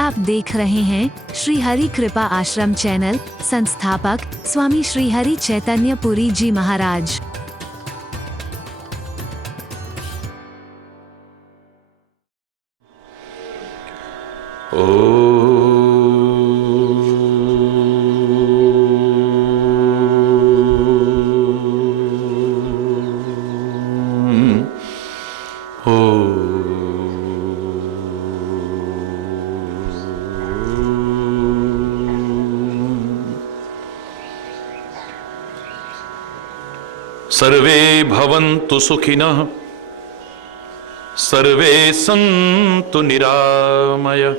आप देख रहे हैं श्री हरि कृपा आश्रम चैनल। संस्थापक स्वामी श्री हरि चैतन्य पुरी जी महाराज। सर्वे भवन्तु सुखिनः, सर्वे सन्तु निरामयः,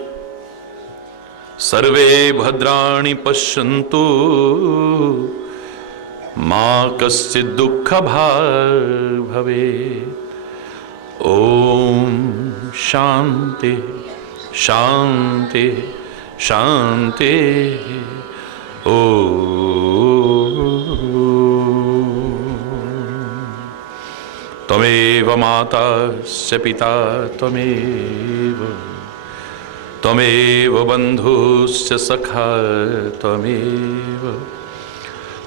सर्वे भद्राणि पश्यन्तु, मा कश्चित् दुःखभाग् भवेत्। ॐ शान्ति शान्ति शान्ति। त्वमेव माता च पिता त्वमेव, त्वमेव बन्धुश्च सखा त्वमेव,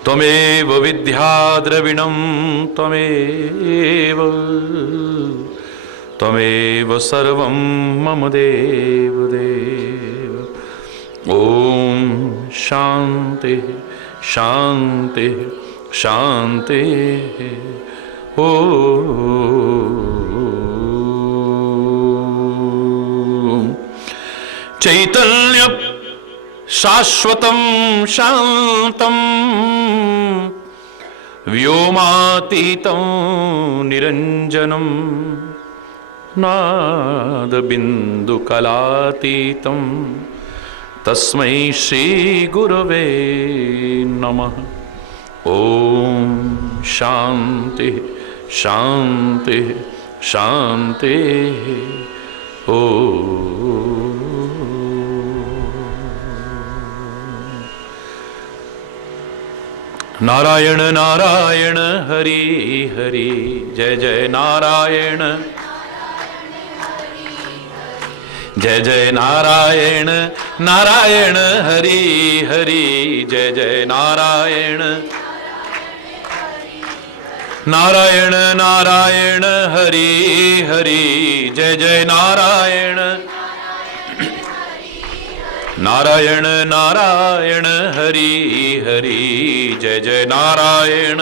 त्वमेव विद्या द्रविणं त्वमेव, त्वमेव सर्वं मम देव देव। ॐ शान्ति शान्ति शान्ति। चैतन्य शाश्वतं शान्तं व्योमातीतं निरञ्जनं नादबिन्दुकलातीतं तस्मै श्रीगुरवे नमः। ॐ शान्ति शान्ति शान्ति। नारायण नारायण हरि हरि, जय जय नारायण, जय जय नारायण नारायण हरि हरि, जय जय नारायण, नारायण नारायण हरि हरि, जय जय नारायण, नारायण नारायण हरि हरि, जय जय नारायण।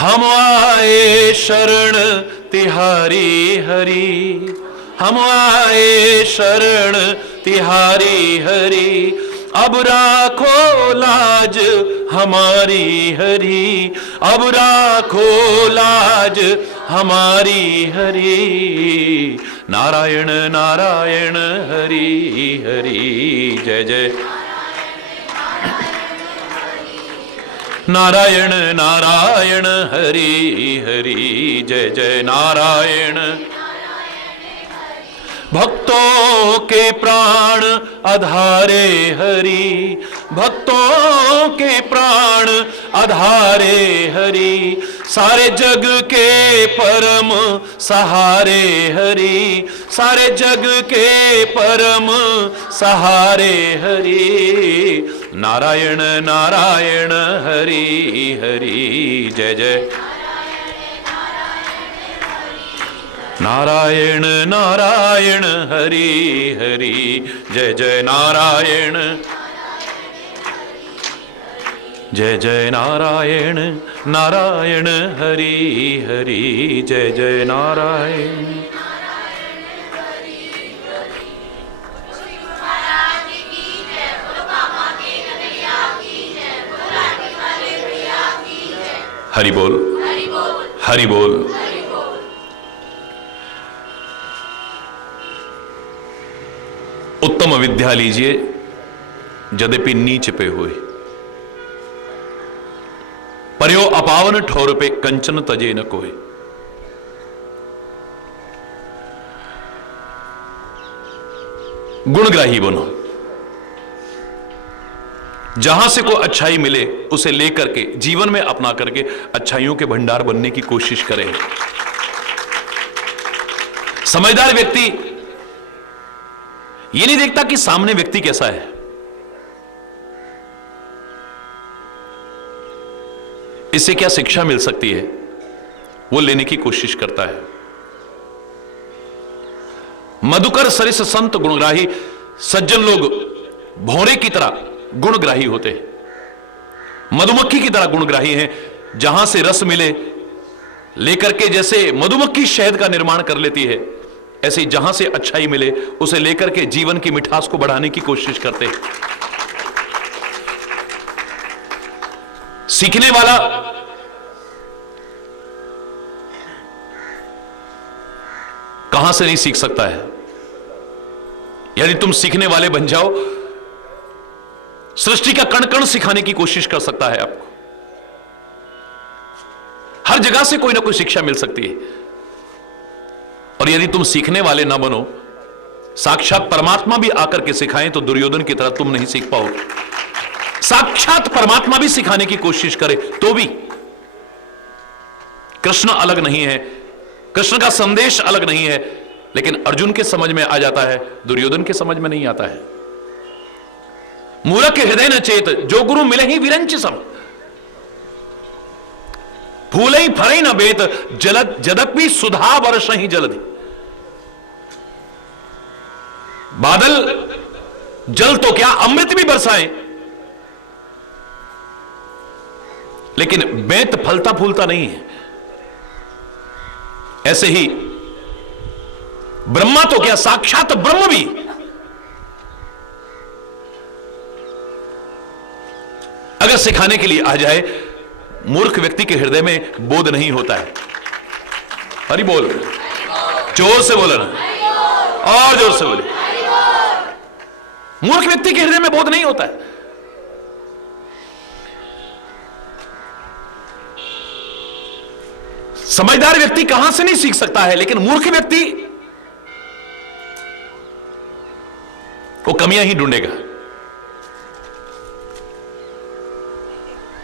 हम आए शरण तिहारी हरि, हम आए शरण तिहारी हरि, अब राखो लाज हमारी हरि, अब राखो लाज हमारी हरि। नारायण नारायण हरि हरि, जय जय नारायण नारायण हरि हरि, जय जय नारायण। भक्तों के प्राण आधारे हरि, भक्तों के प्राण आधारे हरि, सारे जग के परम सहारे हरि, सारे जग के परम सहारे हरि। नारायण नारायण हरि हरि, जय जय नारायण नारायण हरि हरि, जय जय नारायण, जय जय नारायण नारायण हरि हरि, जय जय नारायण। हरि बोल हरि बोल। उत्तम विद्या लीजिए यद्यपि नीच पे हुए, पर्यो अपावन ठोर पे कंचन तजे न कोई। गुणग्राही बनो, जहां से कोई अच्छाई मिले उसे लेकर के जीवन में अपना करके अच्छाइयों के भंडार बनने की कोशिश करें। समझदार व्यक्ति ये नहीं देखता कि सामने व्यक्ति कैसा है। इससे क्या शिक्षा मिल सकती है, वो लेने की कोशिश करता है। मधुकर सरिस संत गुणग्राही, सज्जन लोग भौरे की तरह गुणग्राही होते हैं, मधुमक्खी की तरह गुणग्राही हैं। जहां से रस मिले लेकर के, जैसे मधुमक्खी शहद का निर्माण कर लेती है, ऐसे जहां से अच्छाई मिले उसे लेकर के जीवन की मिठास को बढ़ाने की कोशिश करते हैं। सीखने वाला कहां से नहीं सीख सकता है। यदि तुम सीखने वाले बन जाओ, सृष्टि का कण कण सिखाने की कोशिश कर सकता है आपको। हर जगह से कोई ना कोई शिक्षा मिल सकती है। और यदि तुम सीखने वाले ना बनो, साक्षात परमात्मा भी आकर के सिखाएं तो दुर्योधन की तरह तुम नहीं सीख पाओगे। साक्षात परमात्मा भी सिखाने की कोशिश करे तो भी कृष्ण अलग नहीं है, कृष्ण का संदेश अलग नहीं है, लेकिन अर्जुन के समझ में आ जाता है, दुर्योधन के समझ में नहीं आता है। मूरख हृदय न चेत, जो गुरु मिले ही विरंच सम। फूले ही फरे न बेत, जलद जदपि सुधा वर्ष ही जलधि। बादल जल तो क्या अमृत भी बरसाएं, लेकिन बेत फलता फूलता नहीं है। ऐसे ही ब्रह्मा तो क्या, साक्षात ब्रह्म भी अगर सिखाने के लिए आ जाए, मूर्ख व्यक्ति के हृदय में बोध नहीं होता है। हरि बोल, जोर से बोलो ना, और जोर से बोले। मूर्ख व्यक्ति के हृदय में बोध नहीं होता है। समझदार व्यक्ति कहां से नहीं सीख सकता है, लेकिन मूर्ख व्यक्ति वो कमियां ही ढूंढेगा।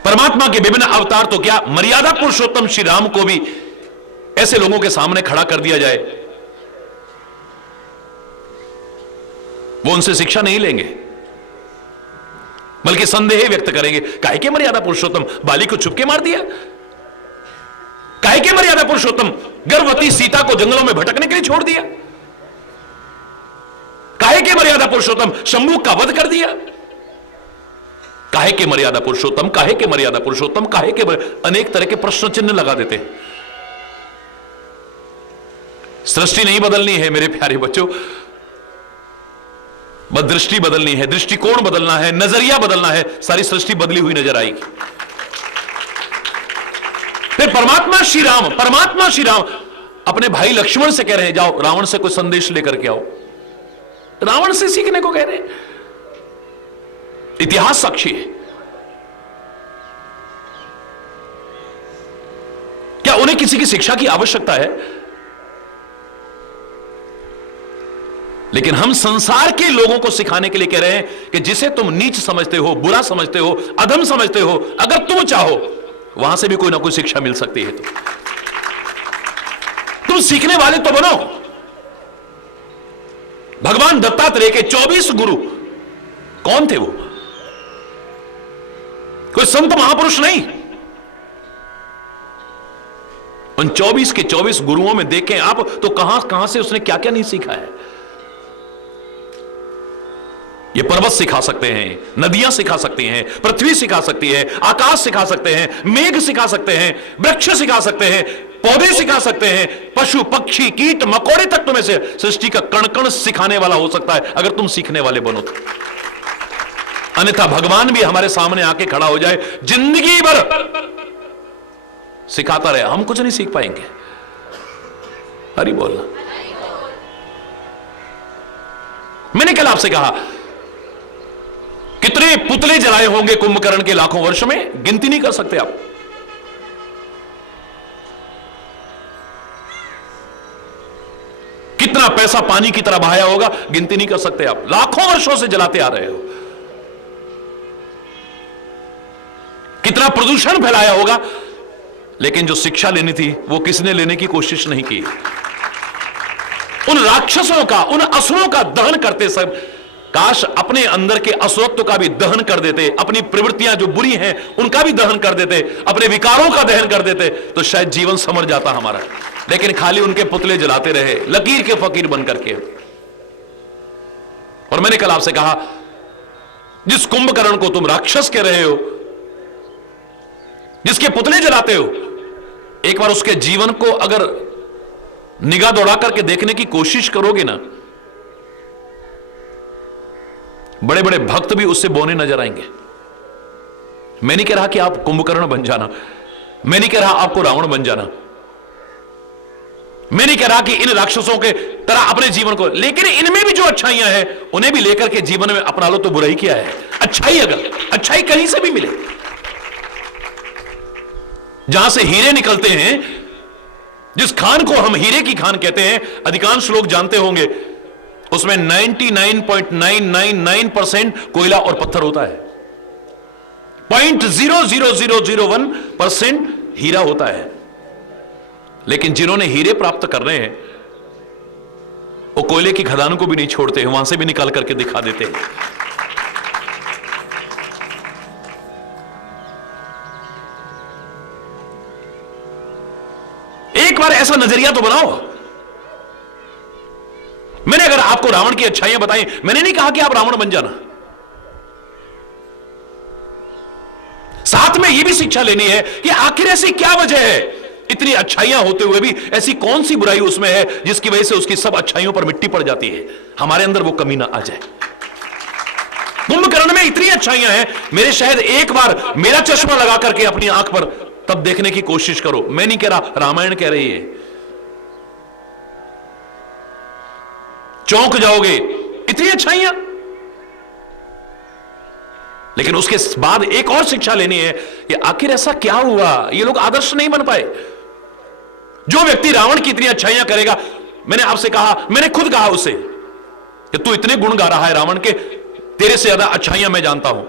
परमात्मा के विभिन्न अवतार तो क्या, मर्यादा पुरुषोत्तम श्री राम को भी ऐसे लोगों के सामने खड़ा कर दिया जाए, वो उनसे शिक्षा नहीं लेंगे, बल्कि संदेह व्यक्त करेंगे। काहे के मर्यादा पुरुषोत्तम बाली को चुपके मार दिया? काहे के मर्यादा पुरुषोत्तम गर्भवती सीता को जंगलों में भटकने के लिए छोड़ दिया? काहे के मर्यादा पुरुषोत्तम शंभू का वध कर दिया? काहे के मर्यादा पुरुषोत्तम, काहे के मर्यादा पुरुषोत्तम, काहे के अनेक तरह के प्रश्न चिन्ह लगा देते हैं। सृष्टि नहीं बदलनी है मेरे प्यारे बच्चों, बस दृष्टि बदलनी है, दृष्टिकोण बदलना है, नजरिया बदलना है, सारी सृष्टि बदली हुई नजर आएगी। फिर परमात्मा श्री राम अपने भाई लक्ष्मण से कह रहे हैं, जाओ रावण से कोई संदेश लेकर के आओ। रावण से सीखने को कह रहे हैं, इतिहास साक्षी है। क्या उन्हें किसी की शिक्षा की आवश्यकता है? लेकिन हम संसार के लोगों को सिखाने के लिए कह रहे हैं कि जिसे तुम नीच समझते हो, बुरा समझते हो, अधम समझते हो, अगर तुम चाहो वहां से भी कोई ना कोई शिक्षा मिल सकती है। तुम सीखने वाले तो बनो। भगवान दत्तात्रेय के 24 गुरु कौन थे? वो कोई संत महापुरुष नहीं। उन 24 के 24 गुरुओं में देखें आप तो कहां कहां से उसने क्या क्या नहीं सीखा है। ये पर्वत सिखा सकते हैं, नदियां सिखा सकती हैं, पृथ्वी सिखा सकती है, आकाश सिखा सकते हैं, मेघ सिखा सकते हैं, वृक्ष सिखा सकते हैं, पौधे सिखा सकते हैं, पशु पक्षी कीट मकोड़े तक तुम्हें से सृष्टि का कण कण सिखाने वाला हो सकता है, अगर तुम सीखने वाले बनो तो। अन्यथा भगवान भी हमारे सामने आके खड़ा हो जाए, जिंदगी भर सिखाता रहे, हम कुछ नहीं सीख पाएंगे। हरि बोलना। मैंने कल आपसे कहा कितने पुतले जलाए होंगे कुंभकर्ण के लाखों वर्ष में, गिनती नहीं कर सकते आप। कितना पैसा पानी की तरह बहाया होगा, गिनती नहीं कर सकते आप। लाखों वर्षों से जलाते आ रहे हो। कितना प्रदूषण फैलाया होगा, लेकिन जो शिक्षा लेनी थी वो किसने लेने की कोशिश नहीं की। उन राक्षसों का, उन असुरों का दहन करते सब। काश अपने अंदर के असुरत्व का भी दहन कर देते, अपनी प्रवृत्तियां जो बुरी हैं उनका भी दहन कर देते, अपने विकारों का दहन कर देते, तो शायद जीवन समझ जाता हमारा। लेकिन खाली उनके पुतले जलाते रहे, लकीर के फकीर बन करके। और मैंने कल आपसे कहा, जिस कुंभकर्ण को तुम राक्षस कह रहे हो, जिसके पुतले जलाते हो, एक बार उसके जीवन को अगर निगाह दौड़ा करके देखने की कोशिश करोगे ना, बड़े बड़े भक्त भी उससे बौने नजर आएंगे। मैं नहीं कह रहा कि आप कुंभकर्ण बन जाना, मैं नहीं कह रहा आपको रावण बन जाना, मैं नहीं कह रहा कि इन राक्षसों के तरह अपने जीवन को, लेकिन इनमें भी जो अच्छाइयां हैं उन्हें भी लेकर के जीवन में अपना लो तो बुराई क्या है। अच्छाई, अगर अच्छाई कहीं से भी मिले, जहां से हीरे निकलते हैं, जिस खान को हम हीरे की खान कहते हैं, अधिकांश लोग जानते होंगे, उसमें 99.999% कोयला और पत्थर होता है, 0.00001% हीरा होता है। लेकिन जिन्होंने हीरे प्राप्त कर रहे हैं वो कोयले की खदानों को भी नहीं छोड़ते हैं, वहां से भी निकाल करके दिखा देते हैं। एक बार ऐसा नजरिया तो बनाओ। मैंने अगर आपको रावण की अच्छाइयां बताई, मैंने नहीं कहा कि आप रावण बन जाना। साथ में यह भी शिक्षा लेनी है कि आखिर ऐसी क्या वजह है, इतनी अच्छाइयां होते हुए भी ऐसी कौन सी बुराई उसमें है जिसकी वजह से उसकी सब अच्छाइयों पर मिट्टी पड़ जाती है, हमारे अंदर वो कमी ना आ जाए। कुंभकर्ण में इतनी अच्छाइयां हैं, मेरे शायद एक बार मेरा चश्मा लगा करके अपनी आंख पर तब देखने की कोशिश करो। मैं नहीं कह रहा, रामायण कह रही है। चौंक जाओगे, इतनी अच्छाइयां। लेकिन उसके बाद एक और शिक्षा लेनी है कि आखिर ऐसा क्या हुआ, ये लोग आदर्श नहीं बन पाए। जो व्यक्ति रावण की इतनी अच्छाइयां करेगा, मैंने आपसे कहा, मैंने खुद कहा उसे कि तू इतने गुण गा रहा है रावण के, तेरे से ज्यादा अच्छाइयां मैं जानता हूं,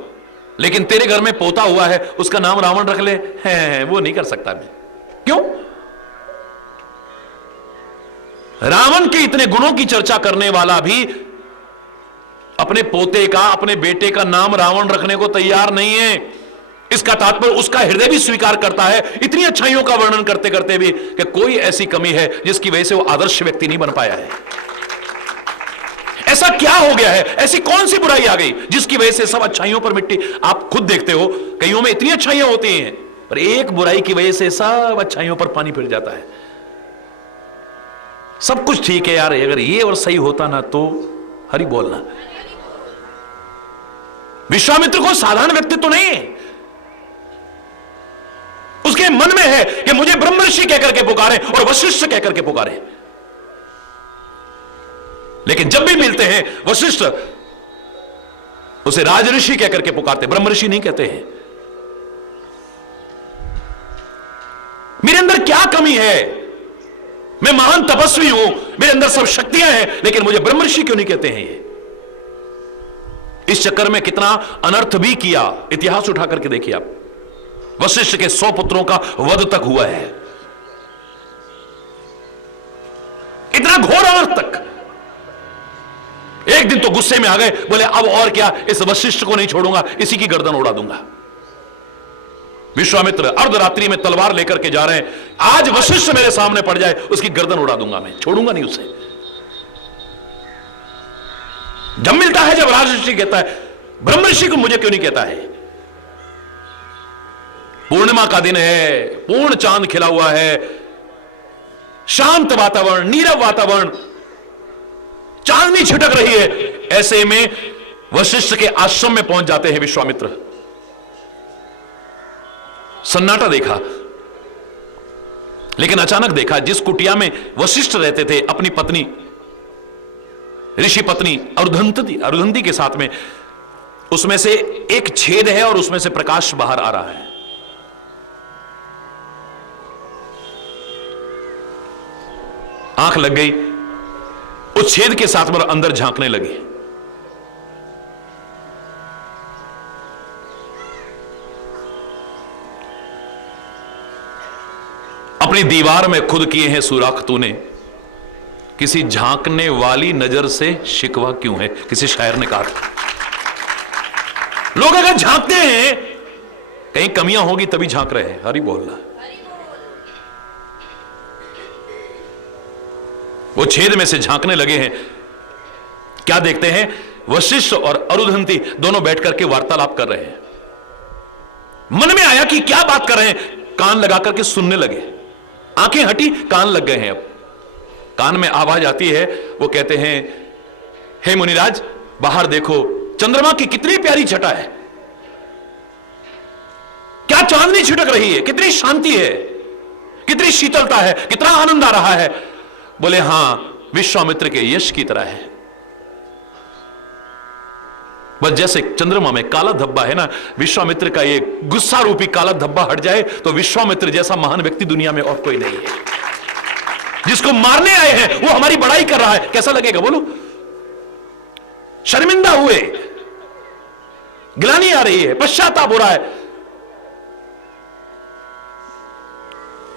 लेकिन तेरे घर में पोता हुआ है, उसका नाम रावण रख ले, है वो नहीं कर सकता मैं। क्यों? रावण के इतने गुणों की चर्चा करने वाला भी अपने पोते का, अपने बेटे का नाम रावण रखने को तैयार नहीं है। इसका तात्पर्य उसका हृदय भी स्वीकार करता है इतनी अच्छाइयों का वर्णन करते करते भी कि कोई ऐसी कमी है जिसकी वजह से वो आदर्श व्यक्ति नहीं बन पाया है। ऐसा क्या हो गया है, ऐसी कौन सी बुराई आ गई जिसकी वजह से सब अच्छाइयों पर मिट्टी। आप खुद देखते हो, कईयों में इतनी अच्छाइयां होती हैं, पर एक बुराई की वजह से सब अच्छाइयों पर पानी फिर जाता है। सब कुछ ठीक है यार, अगर ये और सही होता ना तो हरि बोलना। विश्वामित्र को साधारण व्यक्तित्व तो नहीं है, उसके मन में है कि मुझे ब्रह्म ऋषि कहकर के पुकारे और वशिष्ठ कहकर के पुकारे। लेकिन जब भी मिलते हैं वशिष्ठ उसे राजऋषि कहकर के पुकारते, ब्रह्म ऋषि नहीं कहते हैं। मेरे अंदर क्या कमी है, मैं महान तपस्वी हूं, मेरे अंदर सब शक्तियां हैं, लेकिन मुझे ब्रह्म ऋषि क्यों नहीं कहते हैं। ये इस चक्कर में कितना अनर्थ भी किया, इतिहास उठा करके देखिए आप। वशिष्ठ के 100 पुत्रों का वध तक हुआ है, इतना घोर अनर्थ तक। एक दिन तो गुस्से में आ गए, बोले अब और क्या, इस वशिष्ठ को नहीं छोड़ूंगा, इसी की गर्दन उड़ा दूंगा। विश्वामित्र अर्धरात्रि में तलवार लेकर के जा रहे हैं, आज वशिष्ठ मेरे सामने पड़ जाए उसकी गर्दन उड़ा दूंगा, मैं छोड़ूंगा नहीं उसे। जब मिलता है, जब राजऋषि कहता है, ब्रह्म ऋषि को मुझे क्यों नहीं कहता है। पूर्णिमा का दिन है, पूर्ण चांद खिला हुआ है, शांत वातावरण, नीरव वातावरण, चांदनी छिटक रही है। ऐसे में वशिष्ठ के आश्रम में पहुंच जाते हैं विश्वामित्र। सन्नाटा देखा, लेकिन अचानक देखा जिस कुटिया में वशिष्ठ रहते थे अपनी पत्नी, ऋषि पत्नी अरुंधति के साथ में, उसमें से एक छेद है और उसमें से प्रकाश बाहर आ रहा है। आंख लग गई, उस छेद के साथ में अंदर झांकने लगी। अपनी दीवार में खुद किए हैं सुराख तूने, किसी झांकने वाली नजर से शिकवा क्यों है, किसी शायर ने कहा था। लोग अगर झांकते हैं कहीं कमियां होगी तभी झांक रहे हैं। हरि बोलना। वो छेद में से झांकने लगे हैं। क्या देखते हैं? वशिष्ठ और अरुधंती दोनों बैठ करके वार्तालाप कर रहे हैं। मन में आया कि क्या बात कर रहे हैं, कान लगा करके सुनने लगे। आंखें हटी, कान लग गए हैं। अब कान में आवाज आती है। वो कहते हैं, हे मुनिराज, बाहर देखो, चंद्रमा की कितनी प्यारी छटा है, क्या चांदनी छिटक रही है, कितनी शांति है, कितनी शीतलता है, कितना आनंद आ रहा है। बोले, हां, विश्वामित्र के यश की तरह है। बस जैसे चंद्रमा में काला धब्बा है ना, विश्वामित्र का ये गुस्सा रूपी काला धब्बा हट जाए तो विश्वामित्र जैसा महान व्यक्ति दुनिया में और कोई नहीं है। जिसको मारने आए हैं वो हमारी बड़ाई कर रहा है, कैसा लगेगा बोलो? शर्मिंदा हुए, गिलानी आ रही है, पश्चाताप हो रहा है।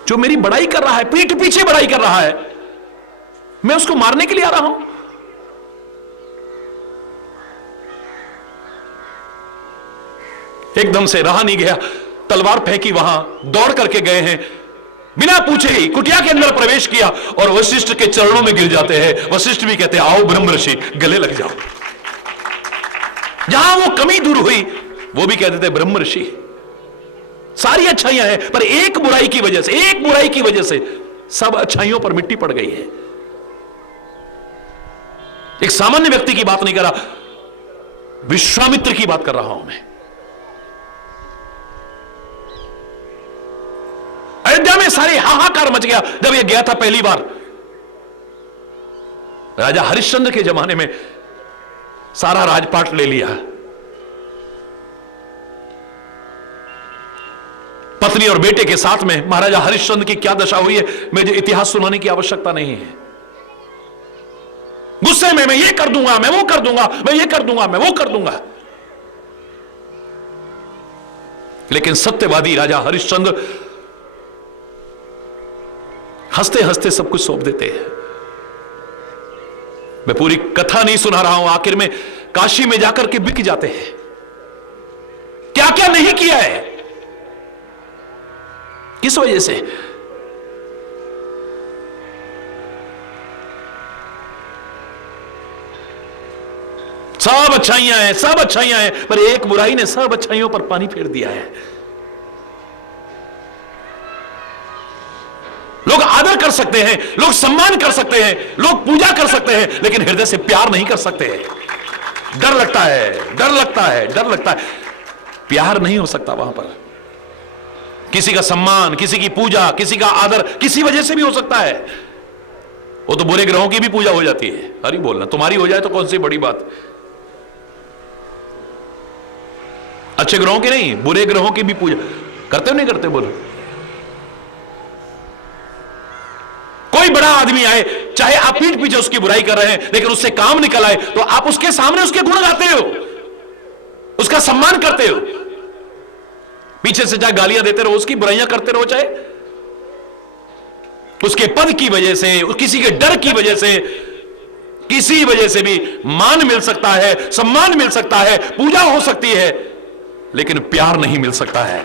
जो मेरी बड़ाई कर रहा है, पीठ पीछे बड़ाई कर रहा है, मैं उसको मारने के लिए आ रहा हूं। एकदम से रहा नहीं गया, तलवार फेंकी, वहां दौड़ करके गए हैं, बिना पूछे ही कुटिया के अंदर प्रवेश किया और वशिष्ठ के चरणों में गिर जाते हैं। वशिष्ठ भी कहते हैं, आओ ब्रह्म ऋषि, गले लग जाओ। जहां वो कमी दूर हुई वो भी कहते थे ब्रह्म ऋषि। सारी अच्छाइयां हैं, पर एक बुराई की वजह से, एक बुराई की वजह से सब अच्छाइयों पर मिट्टी पड़ गई है। एक सामान्य व्यक्ति की बात नहीं कर रहा, विश्वामित्र की बात कर रहा हूं मैं। अयोध्या में सारे हाहाकार मच गया जब यह गया था पहली बार। राजा हरिश्चंद्र के जमाने में सारा राजपाट ले लिया, पत्नी और बेटे के साथ में महाराजा हरिश्चंद्र की क्या दशा हुई है मुझे इतिहास सुनाने की आवश्यकता नहीं है। गुस्से में मैं ये कर दूंगा, मैं वो कर दूंगा, मैं ये कर दूंगा, मैं वो कर दूंगा। लेकिन सत्यवादी राजा हरिश्चंद्र हंसते हंसते सब कुछ सौंप देते हैं। मैं पूरी कथा नहीं सुना रहा हूं, आखिर में काशी में जाकर के बिक जाते हैं। क्या क्या नहीं किया है, किस वजह से? सब अच्छाइयां हैं, सब अच्छाइयां हैं, पर एक बुराई ने सब अच्छाइयों पर पानी फेर दिया है। लोग आदर कर सकते हैं, लोग सम्मान कर सकते हैं, लोग पूजा कर सकते हैं, लेकिन हृदय से प्यार नहीं कर सकते हैं। डर लगता है, डर लगता है, डर लगता है। प्यार नहीं हो सकता वहां पर। किसी का सम्मान, किसी की पूजा, किसी का आदर किसी वजह से भी हो सकता है। वो तो बुरे ग्रहों की भी पूजा हो जाती है। हरि बोलना। तुम्हारी हो जाए तो कौन सी बड़ी बात। अच्छे ग्रहों की नहीं, बुरे ग्रहों की भी पूजा करते हो नहीं करते? बोलो। कोई बड़ा आदमी आए, चाहे आप पीठ पीछे उसकी बुराई कर रहे हैं, लेकिन उससे काम निकल आए तो आप उसके सामने उसके गुण गाते हो, उसका सम्मान करते हो। पीछे से चाहे गालियां देते रहो, उसकी बुराइयां करते रहो, चाहे उसके पद की वजह से, किसी के डर की वजह से, किसी वजह से भी मान मिल सकता है, सम्मान मिल सकता है, पूजा हो सकती है, लेकिन प्यार नहीं मिल सकता है।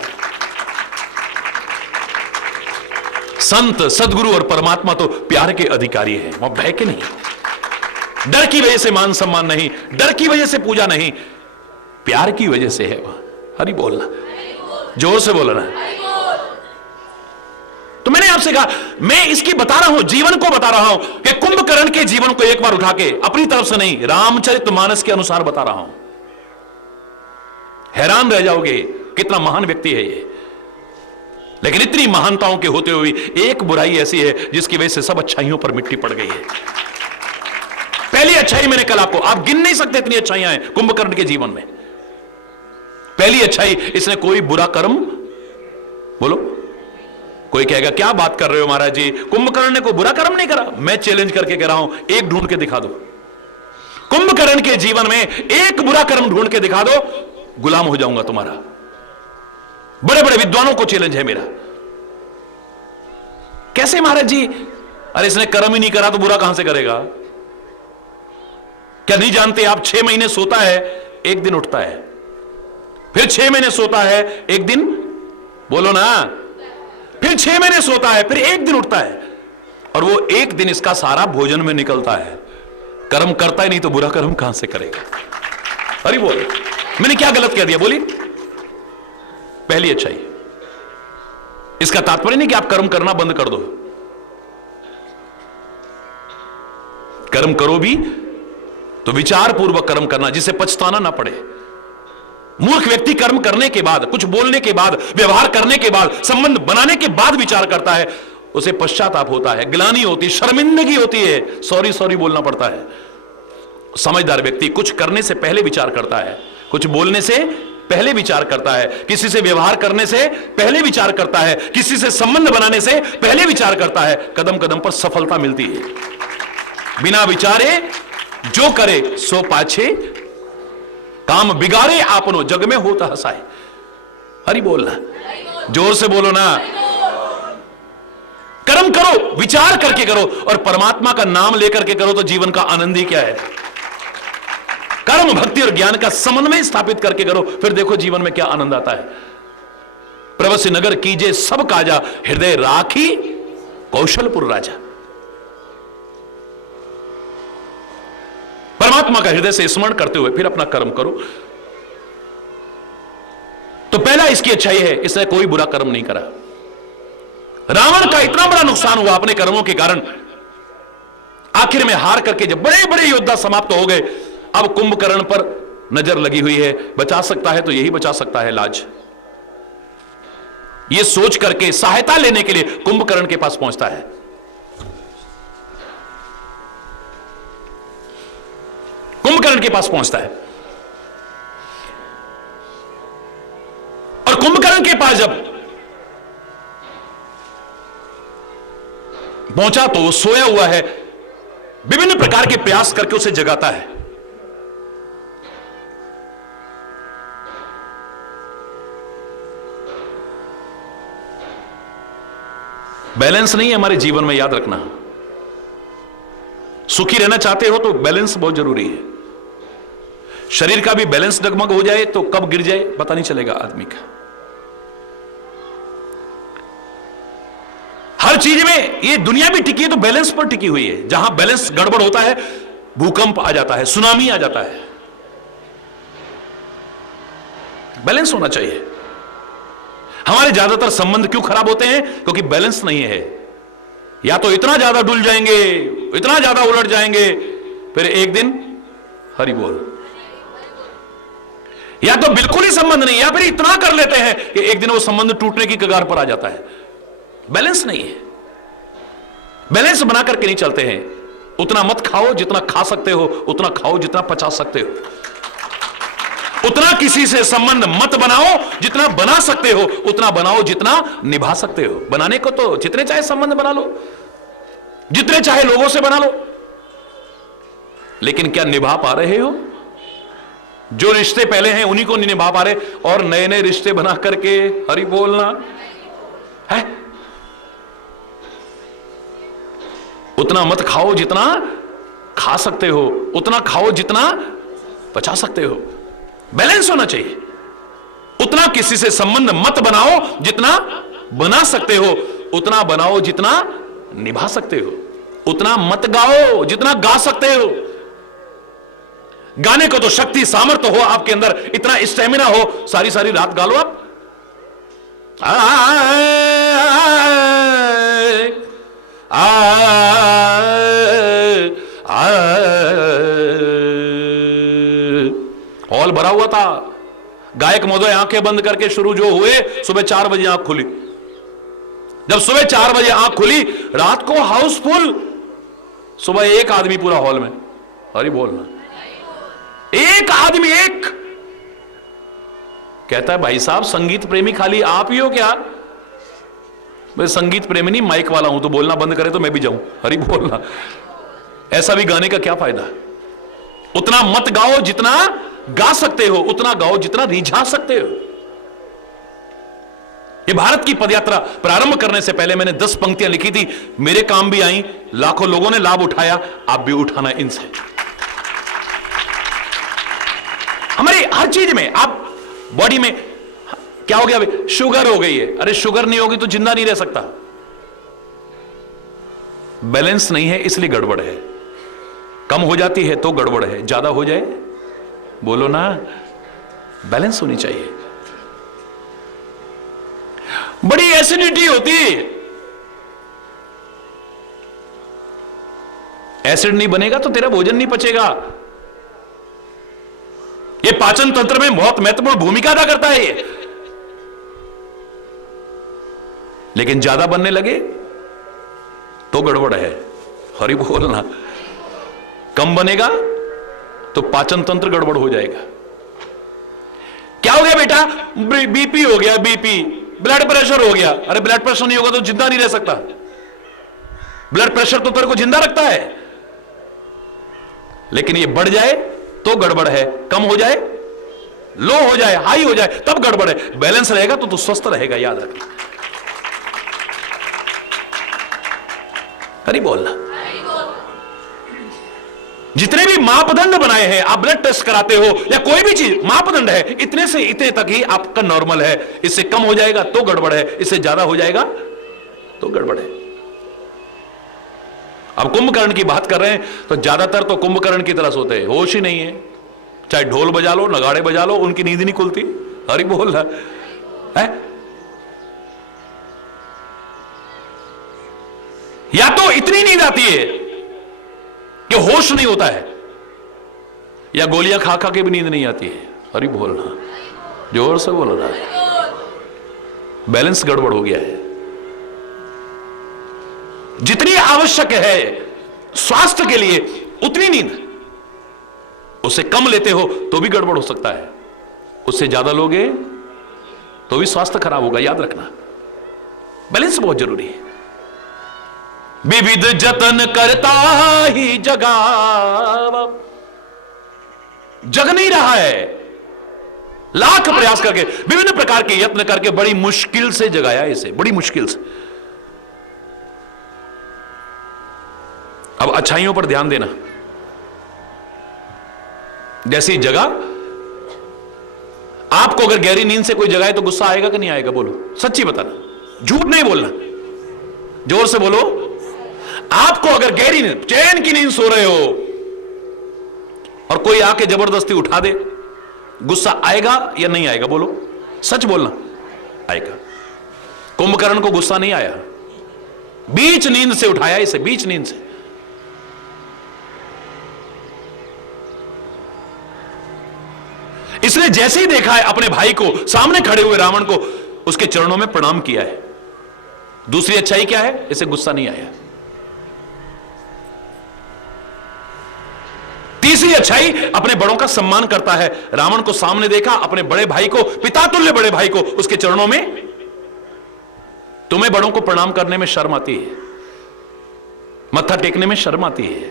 संत, सदगुरु और परमात्मा तो प्यार के अधिकारी हैं, वह भय के नहीं। डर की वजह से मान सम्मान नहीं, डर की वजह से पूजा नहीं, प्यार की वजह से है वह। हरि बोलना, जोर से बोलना। तो मैंने आपसे कहा, मैं इसकी बता रहा हूं, जीवन को बता रहा हूं कि कुंभकर्ण के जीवन को एक बार उठा के, अपनी तरफ से नहीं, रामचरितमानस के अनुसार बता रहा हूं। हैरान रह जाओगे कितना महान व्यक्ति है ये। लेकिन इतनी महानताओं के होते हुए एक बुराई ऐसी है जिसकी वजह से सब अच्छाइयों पर मिट्टी पड़ गई है। पहली अच्छाई मैंने कल आपको, आप गिन नहीं सकते इतनी अच्छाइयां हैं कुंभकर्ण के जीवन में। पहली अच्छाई, इसने कोई बुरा कर्म, बोलो, कोई कहेगा क्या बात कर रहे हो महाराज जी, कुंभकर्ण ने कोई बुरा कर्म नहीं करा। मैं चैलेंज करके कह रहा हूं, एक ढूंढ के दिखा दो। कुंभकर्ण के जीवन में एक बुरा कर्म ढूंढ के दिखा दो, गुलाम हो जाऊंगा तुम्हारा। बड़े बड़े विद्वानों को चैलेंज है मेरा। कैसे महाराज जी? अरे इसने कर्म ही नहीं करा तो बुरा कहां से करेगा? क्या नहीं जानते आप? 6 महीने सोता है, एक दिन उठता है, फिर 6 महीने सोता है, एक दिन, बोलो ना, फिर 6 महीने सोता है, फिर एक दिन उठता है, और वो एक दिन इसका सारा भोजन में निकलता है। कर्म करता ही नहीं तो बुरा कर्म कहां से करेगा? अरे बोल, मैंने क्या गलत कह दिया? बोली पहली अच्छाई। इसका तात्पर्य नहीं कि आप कर्म करना बंद कर दो, कर्म करो भी तो विचार पूर्वक कर्म करना, जिसे पछताना ना पड़े। मूर्ख व्यक्ति कर्म करने के बाद, कुछ बोलने के बाद, व्यवहार करने के बाद, संबंध बनाने के बाद विचार करता है, उसे पश्चाताप होता है, ग्लानि होती, शर्मिंदगी होती है, सॉरी सॉरी बोलना पड़ता है। समझदार व्यक्ति कुछ करने से पहले विचार करता है, कुछ बोलने से पहले विचार करता है, किसी से व्यवहार करने से पहले विचार करता है, किसी से संबंध बनाने से पहले विचार करता है। कदम कदम पर सफलता मिलती है। बिना विचारे जो करे सो पाछे, काम बिगाड़े आपनो जग में होता हसाए। हरि बोलना, जोर से बोलो ना। कर्म करो, विचार करके करो, और परमात्मा का नाम लेकर के करो तो जीवन का आनंद ही क्या है। कर्म, भक्ति और ज्ञान का समन्वय स्थापित करके करो, फिर देखो जीवन में क्या आनंद आता है। प्रवस्य नगर कीजे सब काजा, हृदय राखी कौशलपुर राजा। परमात्मा का हृदय से स्मरण करते हुए फिर अपना कर्म करो। तो पहला इसकी अच्छाई है, इसने कोई बुरा कर्म नहीं करा। रावण का इतना बड़ा नुकसान हुआ अपने कर्मों के कारण, आखिर में हार करके जब बड़े बड़े योद्धा समाप्त हो गए, अब कुंभकर्ण पर नजर लगी हुई है। बचा सकता है तो यही बचा सकता है, लाज। यह सोच करके सहायता लेने के लिए कुंभकर्ण के पास पहुंचता है। कुंभकर्ण के पास पहुंचता है, और कुंभकर्ण के पास जब पहुंचा तो वो सोया हुआ है। विभिन्न प्रकार के प्रयास करके उसे जगाता है। बैलेंस नहीं है हमारे जीवन में, याद रखना। सुखी रहना चाहते हो तो बैलेंस बहुत जरूरी है। शरीर का भी बैलेंस डगमग हो जाए तो कब गिर जाए पता नहीं चलेगा आदमी का। हर चीज में, ये दुनिया भी टिकी है तो बैलेंस पर टिकी हुई है। जहां बैलेंस गड़बड़ होता है, भूकंप आ जाता है, सुनामी आ जाता है। बैलेंस होना चाहिए। हमारे ज्यादातर संबंध क्यों खराब होते हैं? क्योंकि बैलेंस नहीं है। या तो इतना ज्यादा डुल जाएंगे, इतना ज्यादा उलट जाएंगे, फिर एक दिन हरि बोल, या तो बिल्कुल ही संबंध नहीं, या फिर इतना कर लेते हैं कि एक दिन वो संबंध टूटने की कगार पर आ जाता है। बैलेंस नहीं है। बैलेंस बना करके नहीं चलते हैं। उतना मत खाओ जितना खा सकते हो, उतना खाओ जितना पचा सकते हो। उतना किसी से संबंध मत बनाओ जितना बना सकते हो, उतना बनाओ जितना निभा सकते हो। बनाने को तो जितने चाहे संबंध बना लो, जितने चाहे लोगों से बना लो, लेकिन क्या निभा पा रहे हो? जो रिश्ते पहले हैं उन्हीं को नहीं निभा पा रहे, और नए नए रिश्ते बना करके हरि बोलना है। उतना मत खाओ जितना खा सकते हो, उतना खाओ जितना पचा सकते हो। बैलेंस होना चाहिए। उतना किसी से संबंध मत बनाओ जितना बना सकते हो, उतना बनाओ जितना निभा सकते हो। उतना मत गाओ जितना गा सकते हो। गाने को तो शक्ति सामर्थ्य हो आपके अंदर, इतना स्टेमिना हो, सारी सारी रात गा लो आप। हॉल भरा हुआ था। गायक महोदय आंखें बंद करके शुरू जो हुए, सुबह 4 बजे आंख खुली। जब सुबह 4 बजे आंख खुली, रात को हाउसफुल, सुबह एक आदमी पूरा हॉल में। हरि बोलना, एक आदमी, एक। कहता है भाई साहब संगीत प्रेमी खाली आप ही हो क्या? मैं संगीत प्रेमी नहीं, माइक वाला हूं, तो बोलना बंद करे तो मैं भी जाऊं। हरि बोलना। ऐसा भी गाने का क्या फायदा? उतना मत गाओ जितना गा सकते हो, उतना गाओ जितना रिझा सकते हो। ये भारत की पदयात्रा प्रारंभ करने से पहले मैंने 10 पंक्तियां लिखी थी, मेरे काम भी आई, लाखों लोगों ने लाभ उठाया, आप भी उठाना इनसे। हमारी हर चीज में, आप बॉडी में क्या हो गया अभी, शुगर हो गई है, अरे शुगर नहीं होगी तो जिंदा नहीं रह सकता। बैलेंस नहीं है इसलिए गड़बड़ है। कम हो जाती है तो गड़बड़ है, ज्यादा हो जाए बोलो ना, बैलेंस होनी चाहिए। बड़ी एसिडिटी होती है, एसिड नहीं बनेगा तो तेरा भोजन नहीं पचेगा। ये पाचन तंत्र में बहुत महत्वपूर्ण भूमिका अदा करता है ये। लेकिन ज्यादा बनने लगे तो गड़बड़ है, हरि बोलना। कम बनेगा तो पाचन तंत्र गड़बड़ हो जाएगा। क्या हो गया बेटा, बीपी हो गया, बीपी, ब्लड प्रेशर हो गया, अरे ब्लड प्रेशर नहीं होगा तो जिंदा नहीं रह सकता। ब्लड प्रेशर तो तेरे को जिंदा रखता है, लेकिन ये बढ़ जाए तो गड़बड़ है, कम हो जाए, लो हो जाए, हाई हो जाए तब गड़बड़ है। बैलेंस रहेगा तो तू स्वस्थ रहेगा, याद रखना। हरि बोलना। जितने भी मापदंड बनाए हैं, आप ब्लड टेस्ट कराते हो या कोई भी चीज, मापदंड है इतने से इतने तक ही आपका नॉर्मल है। इससे कम हो जाएगा तो गड़बड़ है, इससे ज्यादा हो जाएगा तो गड़बड़ है। अब कुंभकर्ण की बात कर रहे हैं तो ज्यादातर तो कुंभकर्ण की तरह सोते हैं, होश ही नहीं है। चाहे ढोल बजा लो, नगाड़े बजा लो, उनकी नींद नहीं खुलती। हरि बोल रहा है। या तो इतनी नींद आती है कि होश नहीं होता है, या गोलियां खा खा के भी नींद नहीं आती है। हरि बोलना, जोर से बोल रहा है। बैलेंस गड़बड़ हो गया है। जितनी आवश्यक है स्वास्थ्य के लिए उतनी नींद, उससे कम लेते हो तो भी गड़बड़ हो सकता है, उससे ज्यादा लोगे तो भी स्वास्थ्य खराब होगा। याद रखना, बैलेंस बहुत जरूरी है। विविध जतन करता ही जगावा, जग नहीं रहा है, लाख प्रयास करके, विभिन्न प्रकार के यत्न करके बड़ी मुश्किल से जगाया इसे, बड़ी मुश्किल से। अब अच्छाइयों पर ध्यान देना। जैसी जगह, आपको अगर गहरी नींद से कोई जगाए तो गुस्सा आएगा कि नहीं आएगा? बोलो, सच्ची बताना, झूठ नहीं बोलना, जोर से बोलो। आपको अगर गहरी नींद, चैन की नींद सो रहे हो और कोई आके जबरदस्ती उठा दे, गुस्सा आएगा या नहीं आएगा? बोलो, सच बोलना, आएगा। कुंभकर्ण को गुस्सा नहीं आया, बीच नींद से उठाया इसे, बीच नींद से। इसने जैसे ही देखा है अपने भाई को, सामने खड़े हुए रावण को, उसके चरणों में प्रणाम किया है। दूसरी अच्छाई क्या है? इसे गुस्सा नहीं आया। तीसरी अच्छाई, अपने बड़ों का सम्मान करता है। रावण को सामने देखा, अपने बड़े भाई को, पिता तुल्य बड़े भाई को, उसके चरणों में। तुम्हें बड़ों को प्रणाम करने में शर्म आती है, मत्था टेकने में शर्म आती है,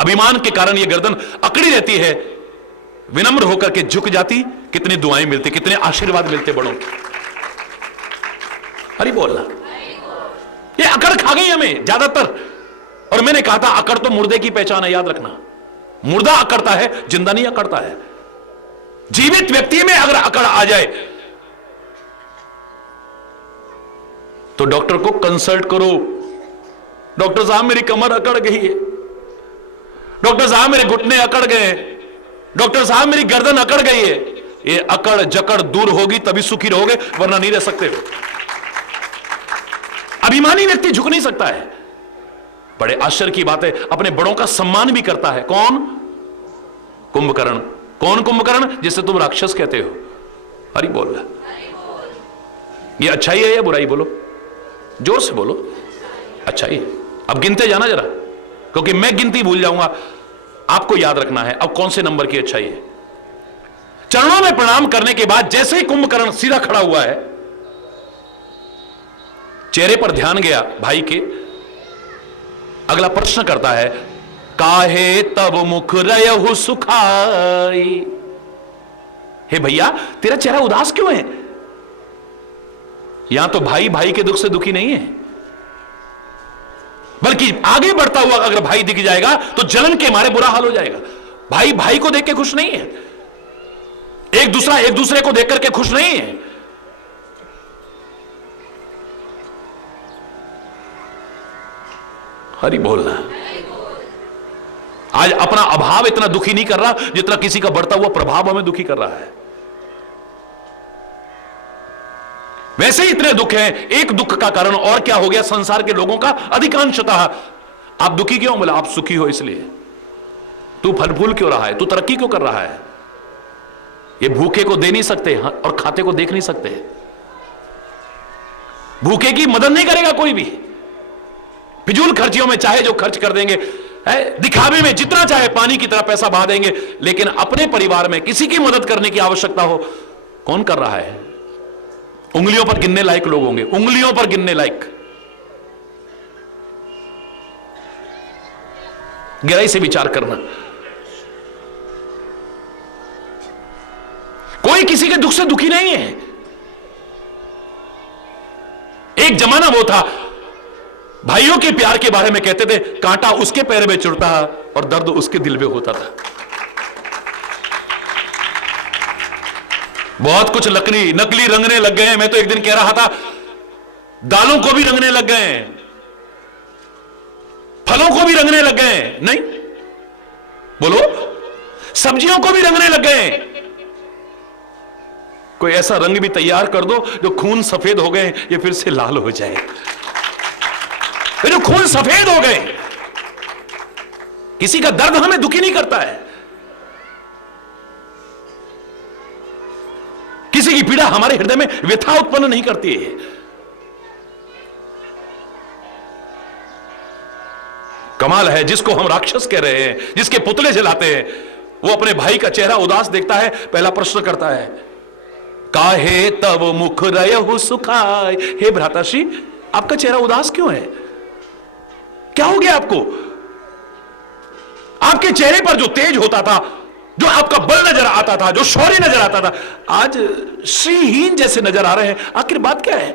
अभिमान के कारण यह गर्दन अकड़ी रहती है, विनम्र होकर के झुक जाती। कितनी दुआएं मिलती, कितने आशीर्वाद मिलते बड़ों के। हरि बोलना। ये अकड़ खा गई हमें ज्यादातर। और मैंने कहा था अकड़ तो मुर्दे की पहचान है, याद रखना। मुर्दा अकड़ता है, जिंदा नहीं अकड़ता है। जीवित व्यक्ति में अगर अकड़ आ जाए तो डॉक्टर को कंसल्ट करो। डॉक्टर साहब मेरी कमर अकड़ गई है, डॉक्टर साहब मेरे घुटने अकड़ गए हैं, डॉक्टर साहब मेरी गर्दन अकड़ गई है। ये अकड़ जकड़ दूर होगी तभी सुखी रहोगे, वरना नहीं रह सकते हो। अभिमानी व्यक्ति झुक नहीं सकता है। बड़े आश्चर्य की बात है, अपने बड़ों का सम्मान भी करता है। कौन? कुंभकर्ण। कौन कुंभकर्ण? जिसे तुम राक्षस कहते हो। हरि बोल। ये अच्छाई है या बुराई? बोलो, जोर से बोलो। अच्छाई। अब गिनते जाना जरा, क्योंकि मैं गिनती भूल जाऊंगा, आपको याद रखना है अब कौन से नंबर की अच्छाई है। चरणों में प्रणाम करने के बाद जैसे ही कुंभकर्ण सीधा खड़ा हुआ है, चेहरे पर ध्यान गया भाई के, अगला प्रश्न करता है, काहे तब मुख रहु सुखाई। हे भैया, तेरा चेहरा उदास क्यों है? यहां तो भाई भाई के दुख से दुखी नहीं है, बल्कि आगे बढ़ता हुआ अगर भाई दिख जाएगा तो जलन के मारे बुरा हाल हो जाएगा। भाई भाई को देख के खुश नहीं है, एक दूसरा एक दूसरे को देख करके खुश नहीं है। हरि बोलना। आज अपना अभाव इतना दुखी नहीं कर रहा जितना किसी का बढ़ता हुआ प्रभाव हमें दुखी कर रहा है। वैसे ही इतने दुख हैं, एक दुख का कारण और क्या हो गया संसार के लोगों का अधिकांशतः। आप दुखी क्यों? बोला आप सुखी हो इसलिए। तू फल फूल क्यों रहा है? तू तरक्की क्यों कर रहा है? ये भूखे को दे नहीं सकते और खाते को देख नहीं सकते। भूखे की मदद नहीं करेगा कोई भी। फिजूल खर्चियों में चाहे जो खर्च कर देंगे, दिखावे में जितना चाहे पानी की तरह पैसा बहा देंगे, लेकिन अपने परिवार में किसी की मदद करने की आवश्यकता हो, कौन कर रहा है? उंगलियों पर गिनने लायक लोग होंगे, उंगलियों पर गिनने लायक। गहराई से विचार करना। कोई किसी के दुख से दुखी नहीं है। एक जमाना वो था, भाइयों के प्यार के बारे में कहते थे, कांटा उसके पैर में चुड़ता और दर्द उसके दिल में होता था। बहुत कुछ नकली रंगने लग गए हैं। मैं तो एक दिन कह रहा था, दालों को भी रंगने लग गए हैं, फलों को भी रंगने लग गए हैं। नहीं बोलो, सब्जियों को भी रंगने लग गए हैं। कोई ऐसा रंग भी तैयार कर दो जो खून सफेद हो गए ये फिर से लाल हो जाए। जो खून सफेद हो गए, किसी का दर्द हमें दुखी नहीं करता है, किसी की पीड़ा हमारे हृदय में व्यथा उत्पन्न नहीं करती है। कमाल है, जिसको हम राक्षस कह रहे हैं, जिसके पुतले जलाते हैं, वो अपने भाई का चेहरा उदास देखता है, पहला प्रश्न करता है, काहे तब मुख रहु सुखाय। हे भ्राताश्री, आपका चेहरा उदास क्यों है? क्या हो गया आपको? आपके चेहरे पर जो तेज होता था, जो आपका बल नजर आता था, जो शौर्य नजर आता था, आज श्रीहीन जैसे नजर आ रहे हैं। आखिर बात क्या है?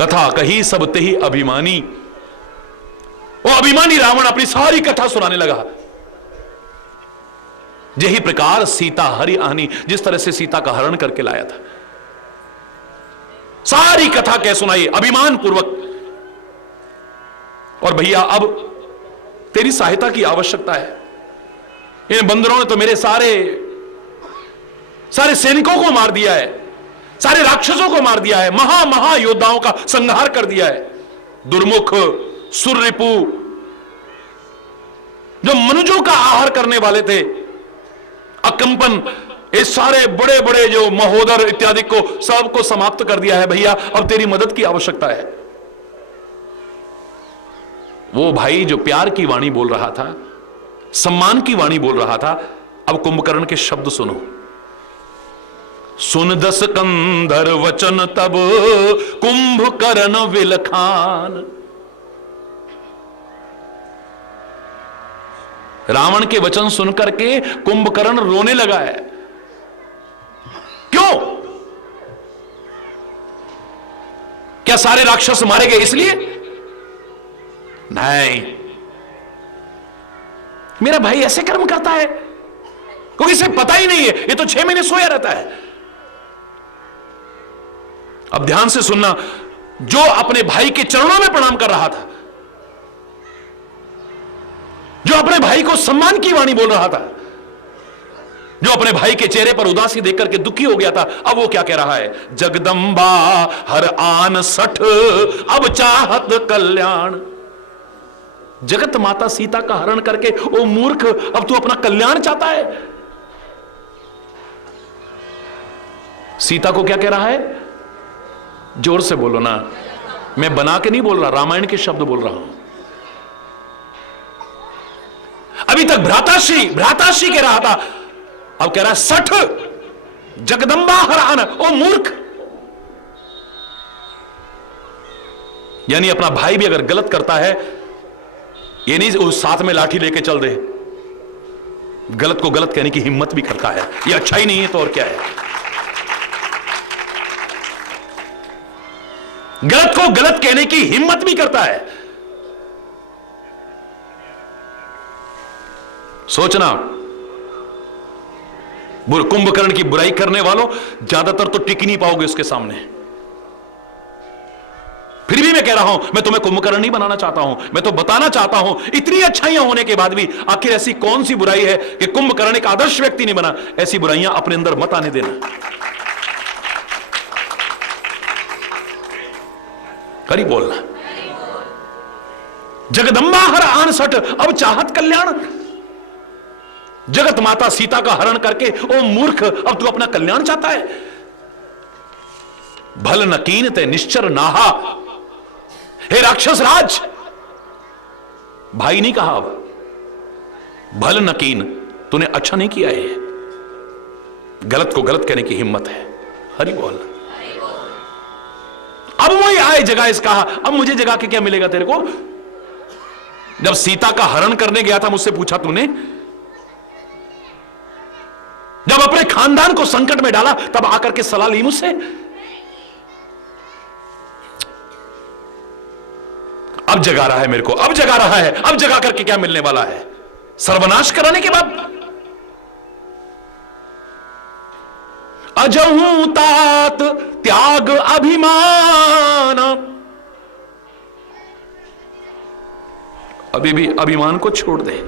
कथा कही सब ते ही अभिमानी। वो अभिमानी रावण अपनी सारी कथा सुनाने लगा। यही प्रकार सीता हरि आनी, जिस तरह से सीता का हरण करके लाया था, सारी कथा कह सुनाई अभिमान पूर्वक। और भैया अब तेरी सहायता की आवश्यकता है। इन बंदरों ने तो मेरे सारे सैनिकों को मार दिया है, सारे राक्षसों को मार दिया है, महा योद्धाओं का संहार कर दिया है। दुर्मुख, सुररिपु, जो मनुजों का आहार करने वाले थे, अकंपन, ये सारे बड़े बड़े जो महोदर इत्यादि को सबको समाप्त कर दिया है। भैया अब तेरी मदद की आवश्यकता है। वो भाई जो प्यार की वाणी बोल रहा था, सम्मान की वाणी बोल रहा था, अब कुंभकर्ण के शब्द सुनो। सुन दस कंधर वचन तब कुंभकर्ण विलखान। रावण के वचन सुनकर के कुंभकर्ण रोने लगा है। क्यों? क्या सारे राक्षस मारे गए इसलिए? नहीं, मेरा भाई ऐसे कर्म करता है क्योंकि इसे पता ही नहीं है, ये तो 6 महीने सोया रहता है। अब ध्यान से सुनना, जो अपने भाई के चरणों में प्रणाम कर रहा था, जो अपने भाई को सम्मान की वाणी बोल रहा था, जो अपने भाई के चेहरे पर उदासी देख करके दुखी हो गया था, अब वो क्या कह रहा है? जगदम्बा हर आन सठ अब चाहत कल्याण। जगत माता सीता का हरण करके ओ मूर्ख, अब तू अपना कल्याण चाहता है। सीता को क्या कह रहा है? जोर से बोलो ना, मैं बना के नहीं बोल रहा, रामायण के शब्द बोल रहा हूं। अभी तक भ्राताश्री कह रहा था, अब कह रहा है सठ जगदम्बा हरान। ओ मूर्ख, यानी अपना भाई भी अगर गलत करता है, ये नहीं उस साथ में लाठी लेके चल दे, गलत को गलत कहने की हिम्मत भी करता है। ये अच्छा ही नहीं है तो और क्या है। गलत को गलत कहने की हिम्मत भी करता है। सोचना, कुंभकर्ण की बुराई करने वालों ज्यादातर तो टिक नहीं पाओगे उसके सामने। फिर भी मैं कह रहा हूं, मैं तुम्हें कुंभकर्ण नहीं बनाना चाहता हूं, मैं तो बताना चाहता हूं इतनी अच्छाइयां होने के बाद भी आखिर ऐसी कौन सी बुराई है कि कुंभकर्ण एक आदर्श व्यक्ति नहीं बना। ऐसी बुराइयां अपने अंदर मत आने देना। करी बोलना। जगदम्बा हर आन सठ अब चाहत कल्याण। जगत माता सीता का हरण करके ओ मूर्ख, अब तू अपना कल्याण चाहता है। भल न कीन ते निश्चर नाहा। हे राक्षस राज, भाई नहीं कहा, अब भल न कीन, तूने अच्छा नहीं किया है। गलत को गलत कहने की हिम्मत है। हरि बोल। अब वही आए जगह इसका, अब मुझे जगह के क्या मिलेगा तेरे को। जब सीता का हरण करने गया था मुझसे पूछा तूने, जब अपने खानदान को संकट में डाला तब आकर के सलाह ली मुझसे। अब जगा रहा है मेरे को, अब जगा रहा है, अब जगा करके क्या मिलने वाला है सर्वनाश कराने के बाद। अजहू तात त्याग अभिमान। अभी भी अभिमान को छोड़ दे।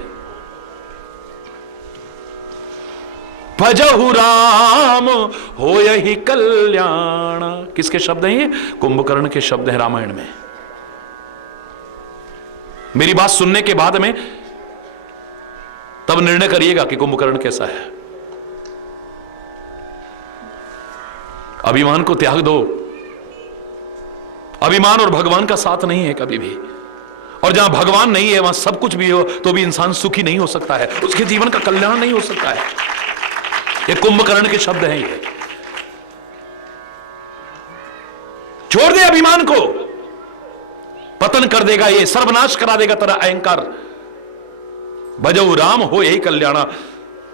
भजहु राम हो यही कल्याण। किसके शब्द हैं ये? कुंभकर्ण के शब्द हैं रामायण में। मेरी बात सुनने के बाद में तब निर्णय करिएगा कि कुंभकर्ण कैसा है। अभिमान को त्याग दो। अभिमान और भगवान का साथ नहीं है कभी भी। और जहां भगवान नहीं है वहां सब कुछ भी हो तो भी इंसान सुखी नहीं हो सकता है, उसके जीवन का कल्याण नहीं हो सकता है। ये कुंभकर्ण के शब्द हैं। ये छोड़ दे अभिमान को, पतन कर देगा, ये सर्वनाश करा देगा तेरा अहंकार। भजो राम हो यही कल्याण।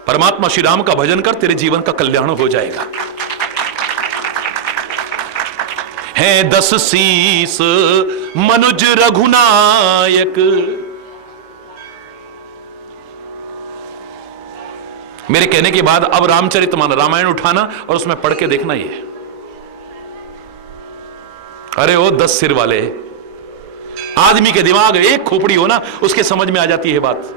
परमात्मा श्री राम का भजन कर, तेरे जीवन का कल्याण हो जाएगा। है 10 शीस मनुज रघुनायक। मेरे कहने के बाद अब रामचरितमानस रामायण उठाना और उसमें पढ़ के देखना। ये अरे ओ 10 सिर वाले आदमी के दिमाग, एक खोपड़ी हो ना उसके समझ में आ जाती है बात।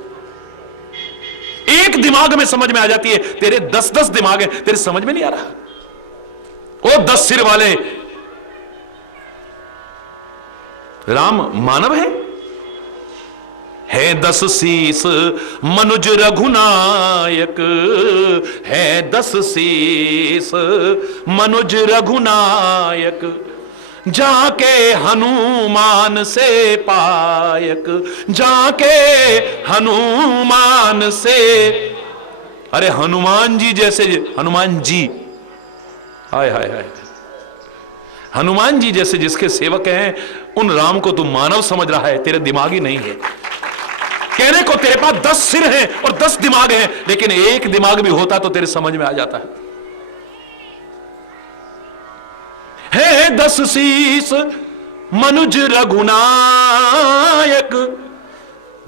एक दिमाग में समझ में आ जाती है। तेरे 10-10 दिमाग है, तेरे समझ में नहीं आ रहा। ओ 10 सिर वाले, राम मानव है 10 शीस मनुज रघुनायक। है 10 शीस मनुज रघुनायक। जाके हनुमान से पायक। जाके हनुमान से। अरे हनुमान जी जैसे, हनुमान जी, हाय हाय हाय, हनुमान जी जैसे जिसके सेवक हैं उन राम को तू मानव समझ रहा है। तेरे दिमाग ही नहीं है। कहने को तेरे पास 10 सिर हैं और 10 दिमाग हैं, लेकिन एक दिमाग भी होता तो तेरे समझ में आ जाता है 10 शीस मनुज रघुनायक।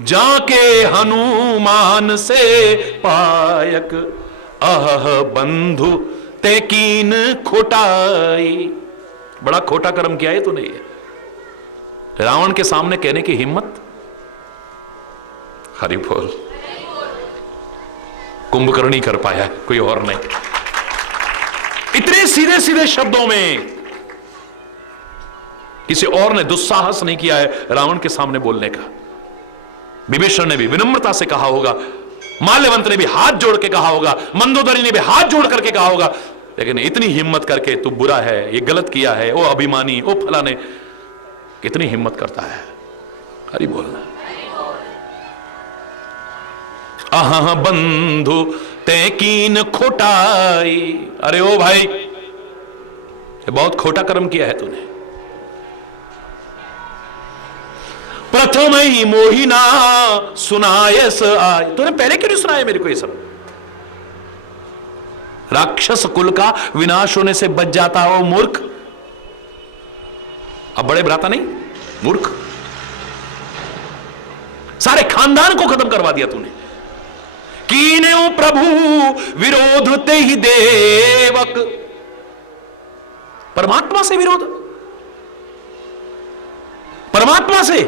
जाके हनुमान से पायक। अह बंधु ते कीन खोटाई। बड़ा खोटा कर्म किया है तूने। ये रावण के सामने कहने की हिम्मत। हरि बोल। कुंभकर्ण ही कर पाया, कोई और नहीं। इतने सीधे सीधे शब्दों में किसी और ने दुस्साहस नहीं किया है रावण के सामने बोलने का। विभीषण ने भी विनम्रता से कहा होगा, माल्यवंत ने भी हाथ जोड़ के कहा होगा, मंदोदरी ने भी हाथ जोड़ करके कहा होगा, लेकिन इतनी हिम्मत करके तू बुरा है, ये गलत किया है, ओ अभिमानी, ओ फलाने, कितनी हिम्मत करता है। हरि बोलना। आहा बंधु ते कीन खोटाई। अरे ओ भाई, ये बहुत खोटा कर्म किया है तूने। प्रथम ही मोहिना सुनायस आय। तूने पहले क्यों नहीं सुनाया मेरे को ये सब? राक्षस कुल का विनाश होने से बच जाता हो मूर्ख। अब बड़े भ्राता नहीं, मूर्ख। सारे खानदान को खत्म करवा दिया तूने। कीन्यु प्रभु विरोध ते ही देवक। परमात्मा से विरोध, परमात्मा से।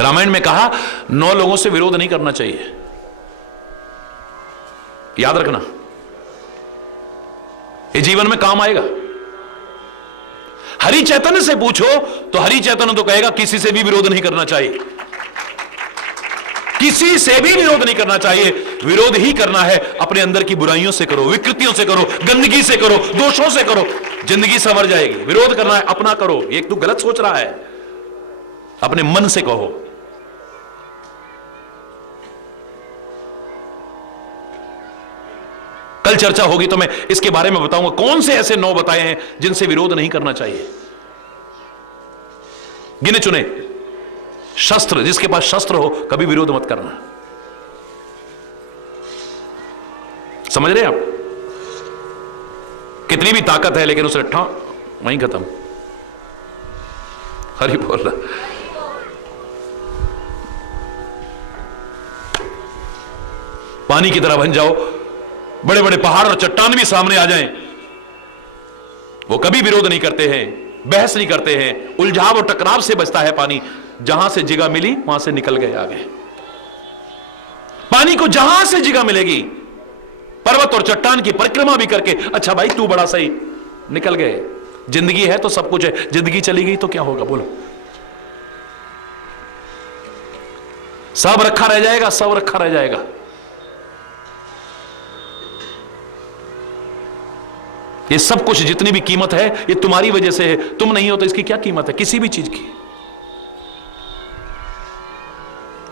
रामायण में कहा 9 लोगों से विरोध नहीं करना चाहिए, याद रखना, ये जीवन में काम आएगा। हरि चैतन्य से पूछो तो हरि चैतन्य तो कहेगा किसी से भी विरोध नहीं करना चाहिए, किसी से भी विरोध नहीं करना चाहिए। विरोध ही करना है अपने अंदर की बुराइयों से करो, विकृतियों से करो, गंदगी से करो, दोषों से करो, जिंदगी संवर जाएगी। विरोध करना है अपना करो। एक तू गलत सोच रहा है, अपने मन से कहो। कल चर्चा होगी तो मैं इसके बारे में बताऊंगा कौन से ऐसे 9 बताए हैं जिनसे विरोध नहीं करना चाहिए। गिने चुने। शस्त्र, जिसके पास शस्त्र हो कभी विरोध मत करना। समझ रहे हैं आप? कितनी भी ताकत है लेकिन उसे ठा वहीं खत्म। हरि बोल रहा। पानी की तरह बन जाओ, बड़े बड़े पहाड़ और चट्टान भी सामने आ जाएं, वो कभी विरोध नहीं करते हैं, बहस नहीं करते हैं। उलझाव और टकराव से बचता है पानी। जहां से जगह मिली वहां से निकल गए आगे। पानी को जहां से जगह मिलेगी, पर्वत और चट्टान की परिक्रमा भी करके, अच्छा भाई तू बड़ा सही, निकल गए। जिंदगी है तो सब कुछ है, जिंदगी चली गई तो क्या होगा बोलो? सब रखा रह जाएगा, सब रखा रह जाएगा। ये सब कुछ जितनी भी कीमत है ये तुम्हारी वजह से है। तुम नहीं हो तो इसकी क्या कीमत है किसी भी चीज की?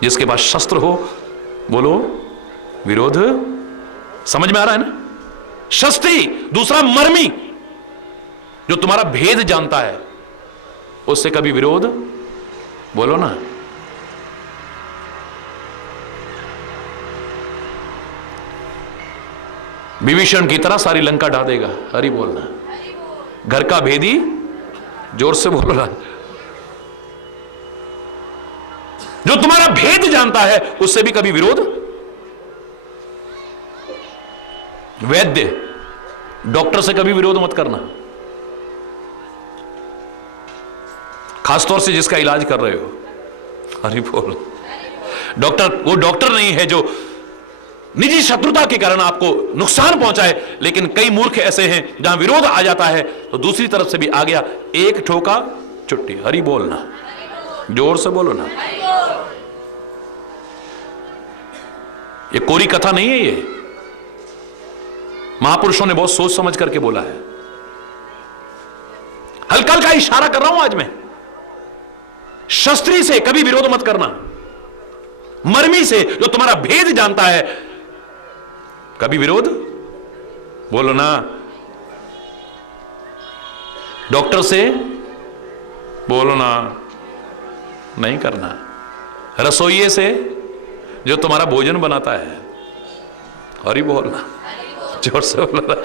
जिसके पास शस्त्र हो बोलो विरोध। समझ में आ रहा है ना? शस्त्री, दूसरा मर्मी, जो तुम्हारा भेद जानता है, उससे कभी विरोध बोलो ना। विभीषण की तरह सारी लंका ढा देगा। हरि बोलना। घर का भेदी, जोर से बोलो ना। जो तुम्हारा भेद जानता है उससे भी कभी विरोध। वैद्य, डॉक्टर से कभी विरोध मत करना, खासतौर से जिसका इलाज कर रहे हो। हरि बोल। डॉक्टर वो डॉक्टर नहीं है जो निजी शत्रुता के कारण आपको नुकसान पहुंचाए, लेकिन कई मूर्ख ऐसे हैं जहां विरोध आ जाता है तो दूसरी तरफ से भी आ गया, एक ठोका छुट्टी। हरि बोलना, जोर से बोलो ना। ये कोरी कथा नहीं है, ये महापुरुषों ने बहुत सोच समझ करके बोला है। हल्का हल्का इशारा कर रहा हूं आज मैं। शस्त्री से कभी विरोध मत करना, मर्मी से जो तुम्हारा भेद जानता है कभी विरोध बोलो ना। डॉक्टर से बोलो ना, नहीं करना। रसोइये से जो तुम्हारा भोजन बनाता है, हरि बोलना, जोर से बोलना।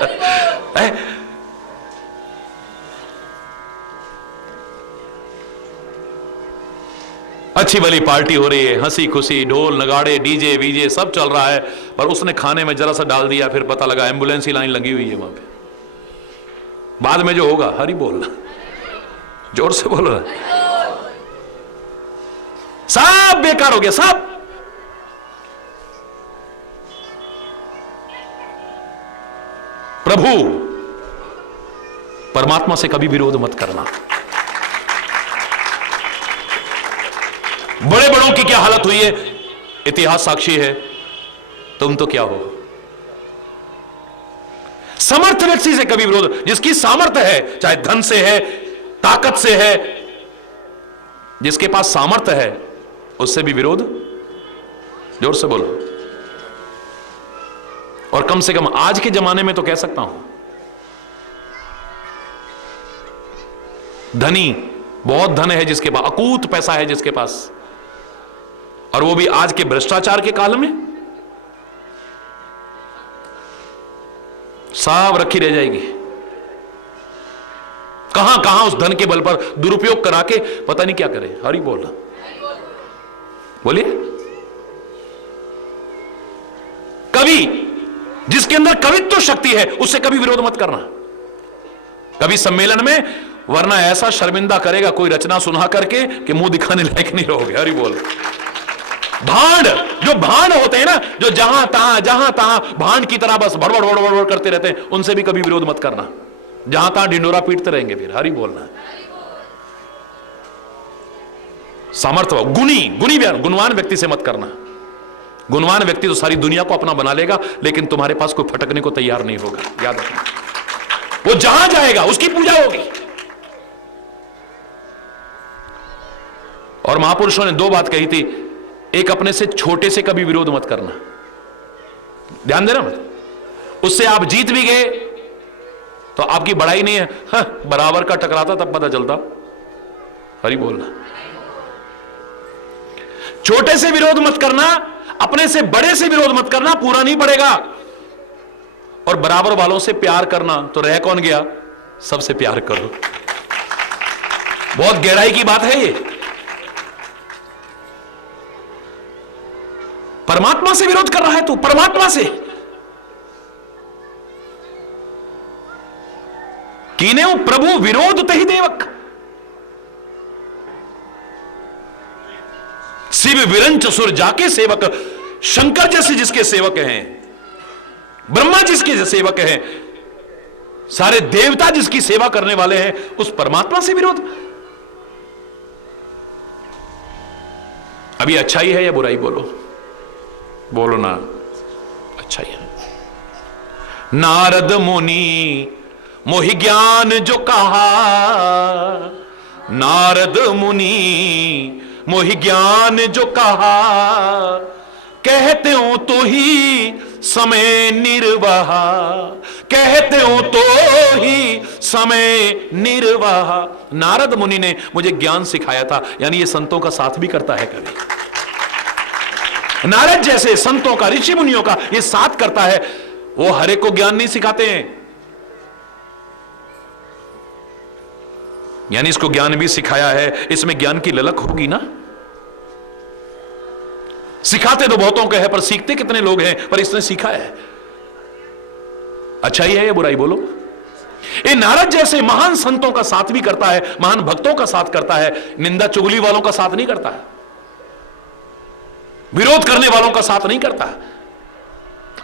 अच्छी भली पार्टी हो रही है, हंसी खुशी, ढोल नगाड़े डीजे वीजे सब चल रहा है, पर उसने खाने में जरा सा डाल दिया, फिर पता लगा एम्बुलेंस की लाइन लगी हुई है वहां पे। बाद में जो होगा, हरि बोलना, जोर से बोल रहा, सब बेकार हो गया सब। प्रभु परमात्मा से कभी विरोध मत करना। बड़े बड़ों की क्या हालत हुई है, इतिहास साक्षी है। तुम तो क्या हो? समर्थ व्यक्ति से कभी विरोध, जिसकी सामर्थ्य है, चाहे धन से है, ताकत से है, जिसके पास सामर्थ्य है उससे भी विरोध। जोर से बोलो। और कम से कम आज के जमाने में तो कह सकता हूं, धनी बहुत धन है जिसके पास, अकूत पैसा है जिसके पास, और वो भी आज के भ्रष्टाचार के काल में सब रखी रह जाएगी। कहां कहां उस धन के बल पर दुरुपयोग करा के पता नहीं क्या करे। हरि बोल, बोलिए। कवि जिसके अंदर कवित्व शक्ति है उससे कभी विरोध मत करना, कभी सम्मेलन में, वरना ऐसा शर्मिंदा करेगा कोई रचना सुना करके कि मुंह दिखाने लायक नहीं रहोगे। हरि बोल। भांड, जो भांड होते हैं ना, जो जहां तहां भांड की तरह बस भड़बड़ भड़बड़ करते रहते हैं, उनसे भी कभी विरोध मत करना, जहां तहां ढिंडोरा पीटते रहेंगे फिर। हरि बोलना। सामर्थ्य गुणवान व्यक्ति से मत करना। गुणवान व्यक्ति तो सारी दुनिया को अपना बना लेगा, लेकिन तुम्हारे पास कोई फटकने को तैयार नहीं होगा, याद रखना। वो जहां जाएगा उसकी पूजा होगी। और महापुरुषों ने दो बात कही थी, एक अपने से छोटे से कभी विरोध मत करना, ध्यान देना मत। उससे आप जीत भी गए तो आपकी बड़ाई नहीं है, हाँ, बराबर का टकराता तब पता चलता। हरि बोलना। छोटे से विरोध मत करना, अपने से बड़े से विरोध मत करना, पूरा नहीं पड़ेगा। और बराबर वालों से प्यार करना, तो रह कौन गया, सबसे प्यार करो। बहुत गहराई की बात है ये। परमात्मा से विरोध कर रहा है तू, परमात्मा से। कीने प्रभु विरोध तहि देवक, शिव विरंच सुर जाके सेवक। शंकर जैसे जिसके सेवक हैं, ब्रह्मा जिसके सेवक हैं, सारे देवता जिसकी सेवा करने वाले हैं, उस परमात्मा से विरोध। अभी अच्छाई है या बुराई, बोलो बोलो ना, अच्छा ही है। नारद मुनि मोहि ज्ञान जो कहा, नारद मुनि मोहि ज्ञान जो कहा, कहते हो तो ही समय निर्वाह, कहते हो तो ही समय निर्वाह। नारद मुनि ने मुझे ज्ञान सिखाया था, यानी ये संतों का साथ भी करता है कभी। नारद जैसे संतों का, ऋषि मुनियों का ये साथ करता है। वो हर एक को ज्ञान नहीं सिखाते हैं, यानी इसको ज्ञान भी सिखाया है, इसमें ज्ञान की ललक होगी ना। सिखाते तो बहुतों के हैं, पर सीखते कितने लोग हैं, पर इसने सीखा है। अच्छाई है या बुराई, बोलो। ये नारद जैसे महान संतों का साथ भी करता है, महान भक्तों का साथ करता है, निंदा चुगली वालों का साथ नहीं करता है, विरोध करने वालों का साथ नहीं करता।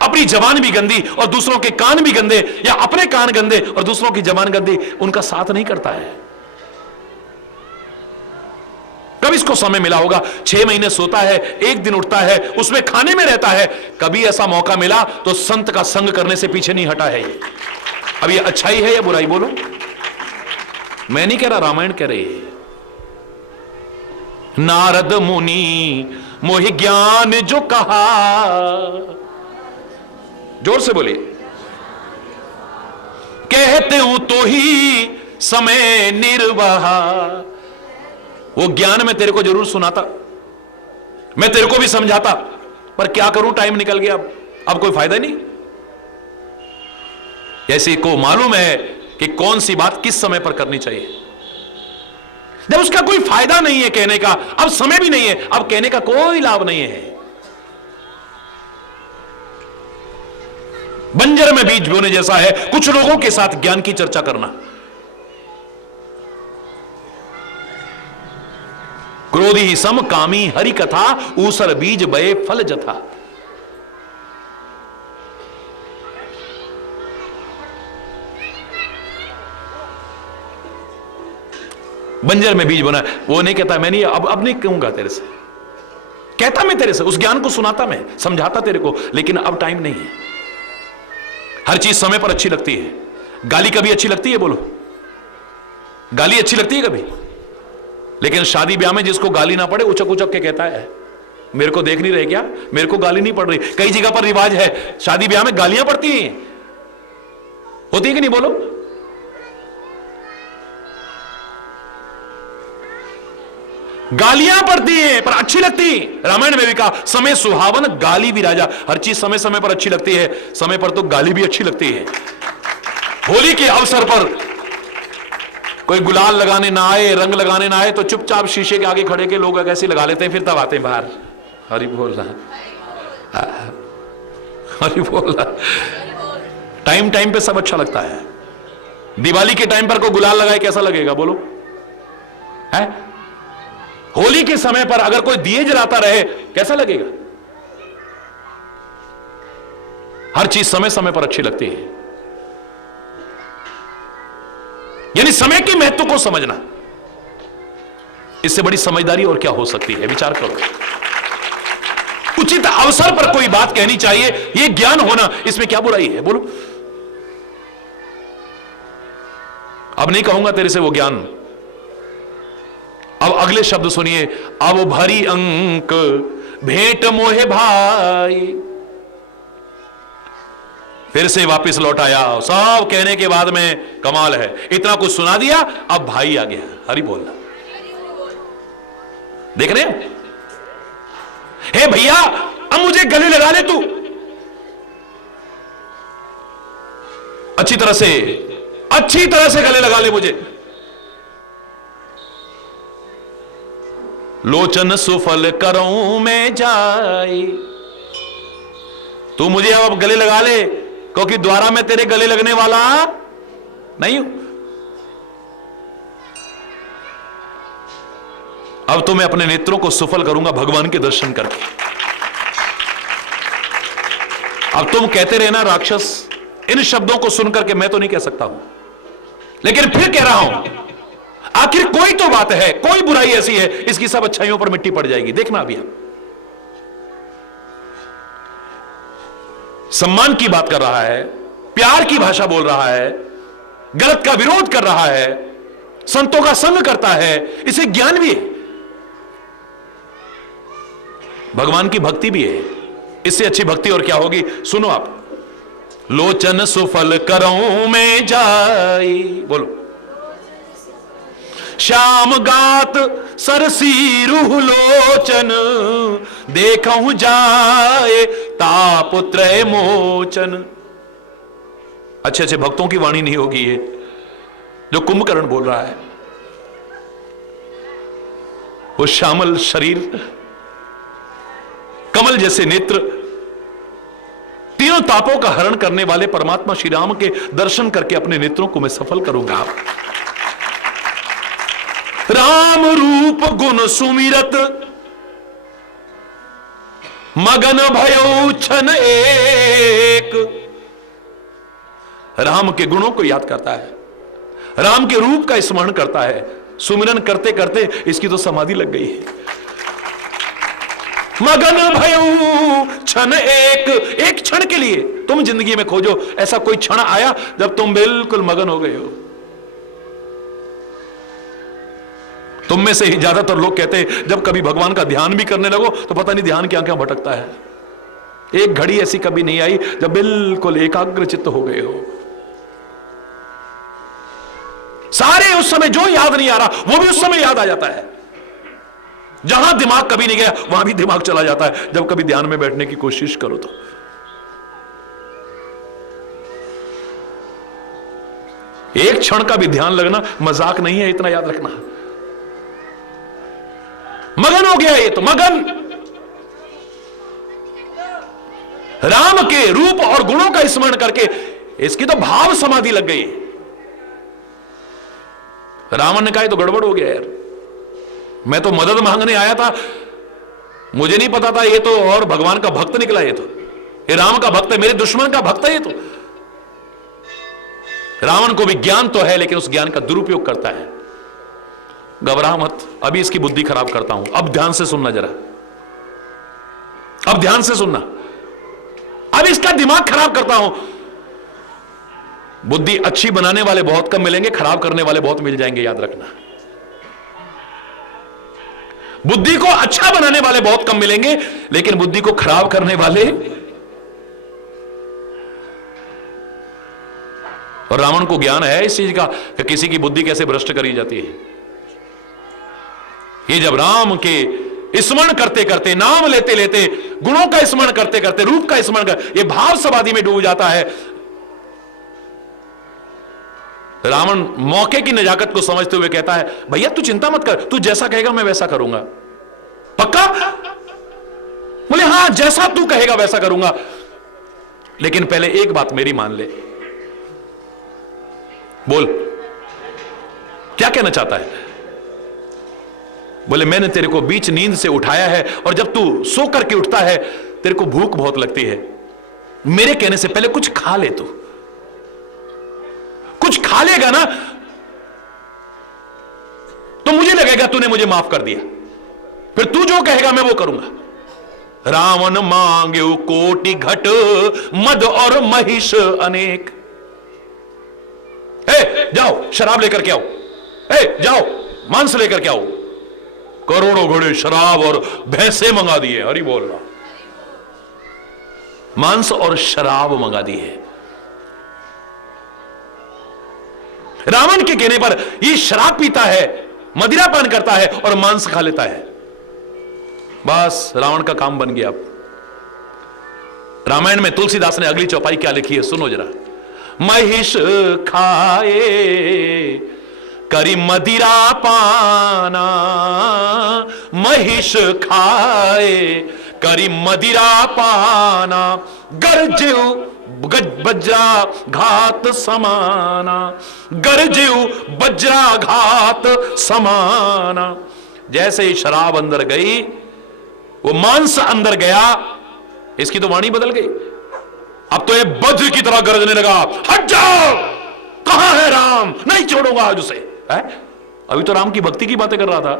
अपनी जबान भी गंदी और दूसरों के कान भी गंदे, या अपने कान गंदे और दूसरों की जबान गंदी, उनका साथ नहीं करता है। कब इसको समय मिला होगा, 6 महीने सोता है, 1 दिन उठता है, उसमें खाने में रहता है, कभी ऐसा मौका मिला तो संत का संग करने से पीछे नहीं हटा है ये। अब ये अच्छाई है या बुराई, बोलो। मैं नहीं कह रहा, रामायण कह रही है। नारद मुनि मोहि ज्ञान जो कहा, जोर से बोलिए। कहते हूं तो ही समय निर्वाह। वो ज्ञान मैं तेरे को जरूर सुनाता, मैं तेरे को भी समझाता, पर क्या करूं, टाइम निकल गया, अब कोई फायदा नहीं। ऐसे को मालूम है कि कौन सी बात किस समय पर करनी चाहिए। जब उसका कोई फायदा नहीं है कहने का, अब समय भी नहीं है, अब कहने का कोई लाभ नहीं है। बंजर में बीज बोने जैसा है कुछ लोगों के साथ ज्ञान की चर्चा करना। क्रोधी सम कामी हरि कथा, ऊसर बीज बये फल जथा। बंजर में बीज बोना, वो नहीं कहता मैं नहीं, अब नहीं कहूंगा तेरे से, कहता मैं तेरे से, उस ज्ञान को सुनाता, मैं समझाता तेरे को, लेकिन अब टाइम नहीं है। हर चीज समय पर अच्छी लगती है। गाली कभी अच्छी लगती है, बोलो, गाली अच्छी लगती है कभी? लेकिन शादी ब्याह में जिसको गाली ना पड़े उचक उचक के कहता है, मेरे को देख नहीं रहे क्या, मेरे को गाली नहीं पड़ रही। कई जगह पर रिवाज है, शादी ब्याह में गालियां पड़ती हैं, होती है कि नहीं, बोलो। गालियां पड़ती हैं पर अच्छी लगती। रामायण में भी कहा समय सुहावन गाली भी राजा। हर चीज समय समय पर अच्छी लगती है, समय पर तो गाली भी अच्छी लगती है। होली के अवसर पर कोई गुलाल लगाने ना आए, रंग लगाने ना आए तो चुपचाप शीशे के आगे खड़े के लोग कैसे लगा लेते हैं, फिर तब आते हैं बाहर। हरि बोल रहा, हरि बोल रहा। टाइम टाइम पे सब अच्छा लगता है। दिवाली के टाइम पर कोई गुलाल लगाए कैसा लगेगा बोलो, है? होली के समय पर अगर कोई दिए जलाता रहे कैसा लगेगा? हर चीज समय समय पर अच्छी लगती है। यानी समय के महत्व को समझना, इससे बड़ी समझदारी और क्या हो सकती है? विचार करो। उचित अवसर पर कोई बात कहनी चाहिए, यह ज्ञान होना, इसमें क्या बुराई है बोलो? अब नहीं कहूंगा तेरे से वो ज्ञान। अब अगले शब्द सुनिए। अब भरी अंक भेंट मोहे भाई। फिर से वापस लौट आया। सब कहने के बाद में कमाल है, इतना कुछ सुना दिया, अब भाई आ गया। हरि बोलना, देख रहे हैं? हे भैया अब मुझे गले लगा ले तू, अच्छी तरह से गले लगा ले मुझे। लोचन सुफल करूं मैं जाई, तू मुझे अब गले लगा ले, क्योंकि द्वारा मैं तेरे गले लगने वाला नहीं हूं। अब तो मैं अपने नेत्रों को सुफल करूंगा भगवान के दर्शन करके। अब तुम कहते रहना राक्षस, इन शब्दों को सुनकर के मैं तो नहीं कह सकता हूं, लेकिन फिर कह रहा हूं, आखिर कोई तो बात है, कोई बुराई ऐसी है, इसकी सब अच्छाइयों पर मिट्टी पड़ जाएगी। देखना अभी आप सम्मान की बात कर रहा है, प्यार की भाषा बोल रहा है, गलत का विरोध कर रहा है, संतों का संग करता है, इसे ज्ञान भी है, भगवान की भक्ति भी है। इससे अच्छी भक्ति और क्या होगी? सुनो आप। लोचन सुफल करऊं मैं जाई, बोलो। श्याम गात सरसी रूह लोचन, देखूं जाए तापुत्र मोचन। अच्छे अच्छे भक्तों की वाणी नहीं होगी ये जो कुंभकर्ण बोल रहा है। वो श्यामल शरीर, कमल जैसे नेत्र, तीनों तापों का हरण करने वाले परमात्मा श्री राम के दर्शन करके अपने नेत्रों को मैं सफल करूंगा। राम रूप गुण सुमिरत, मगन भयो क्षण एक। राम के गुणों को याद करता है, राम के रूप का स्मरण करता है। सुमिरन करते करते इसकी तो समाधि लग गई है। मगन भयो क्षण एक क्षण के लिए तुम जिंदगी में खोजो, ऐसा कोई क्षण आया जब तुम बिल्कुल मगन हो गए हो। तुम में से ही ज्यादातर लोग कहते हैं जब कभी भगवान का ध्यान भी करने लगो तो पता नहीं ध्यान क्या क्या भटकता है। एक घड़ी ऐसी कभी नहीं आई जब बिल्कुल एकाग्र चित्त हो गए हो। सारे उस समय जो याद नहीं आ रहा वो भी उस समय याद आ जाता है। जहां दिमाग कभी नहीं गया वहां भी दिमाग चला जाता है जब कभी ध्यान में बैठने की कोशिश करो तो। एक क्षण का भी ध्यान लगना मजाक नहीं है, इतना याद रखना। मगन हो गया ये तो, मगन राम के रूप और गुणों का स्मरण करके इसकी तो भाव समाधि लग गई। रावण ने कहा ये तो गड़बड़ हो गया यार, मैं तो मदद मांगने आया था, मुझे नहीं पता था ये तो और भगवान का भक्त निकला। ये राम का भक्त है, मेरे दुश्मन का भक्त है ये तो। रावण को भी ज्ञान तो है लेकिन उस ज्ञान का दुरुपयोग करता है। घबरा मत, अभी इसकी बुद्धि खराब करता हूं। अब ध्यान से सुनना जरा, अब ध्यान से सुनना। अब इसका दिमाग खराब करता हूं। बुद्धि अच्छी बनाने वाले बहुत कम मिलेंगे, खराब करने वाले बहुत मिल जाएंगे, याद रखना। बुद्धि को अच्छा बनाने वाले बहुत कम मिलेंगे लेकिन बुद्धि को खराब करने वाले। और रावण को ज्ञान है इस चीज का कि किसी की बुद्धि कैसे भ्रष्ट करी जाती है। ये जब राम के स्मरण करते करते, नाम लेते लेते, गुणों का स्मरण करते करते, रूप का स्मरण कर, ये भाव समाधि में डूब जाता है। रावण मौके की नजाकत को समझते हुए कहता है, भैया तू चिंता मत कर, तू जैसा कहेगा मैं वैसा करूंगा। पक्का? बोले हां, जैसा तू कहेगा वैसा करूंगा, लेकिन पहले एक बात मेरी मान ले। बोल, क्या कहना चाहता है? बोले मैंने तेरे को बीच नींद से उठाया है, और जब तू सो करके उठता है तेरे को भूख बहुत लगती है, मेरे कहने से पहले कुछ खा ले। तू कुछ खा लेगा ना तो मुझे लगेगा तूने मुझे माफ कर दिया, फिर तू जो कहेगा मैं वो करूंगा। रावण मांगे कोटि घट, मद और महिष अनेक। जाओ शराब लेकर के आओ, जाओ मांस लेकर के आओ। करोड़ों घोड़े शराब और भैंसे मंगा दिए। हरि बोल रहा, मांस और शराब मंगा दी है। रावण के कहने पर ये शराब पीता है, मदिरा पान करता है और मांस खा लेता है। बस रावण का काम बन गया। अब रामायण में तुलसीदास ने अगली चौपाई क्या लिखी है सुनो जरा। महिष खाए करी मदिरा पाना, महिष खाए करी मदिरा पाना, गरजेऊ वज्रा घात समाना, गरजेऊ वज्रा घात समाना। जैसे ही शराब अंदर गई, वो मांस अंदर गया, इसकी तो वाणी बदल गई। अब तो ये वज्र की तरह गरजने लगा, हट जाओ, कहां है राम, नहीं छोड़ूंगा आज उसे। है? अभी तो राम की भक्ति की बातें कर रहा था,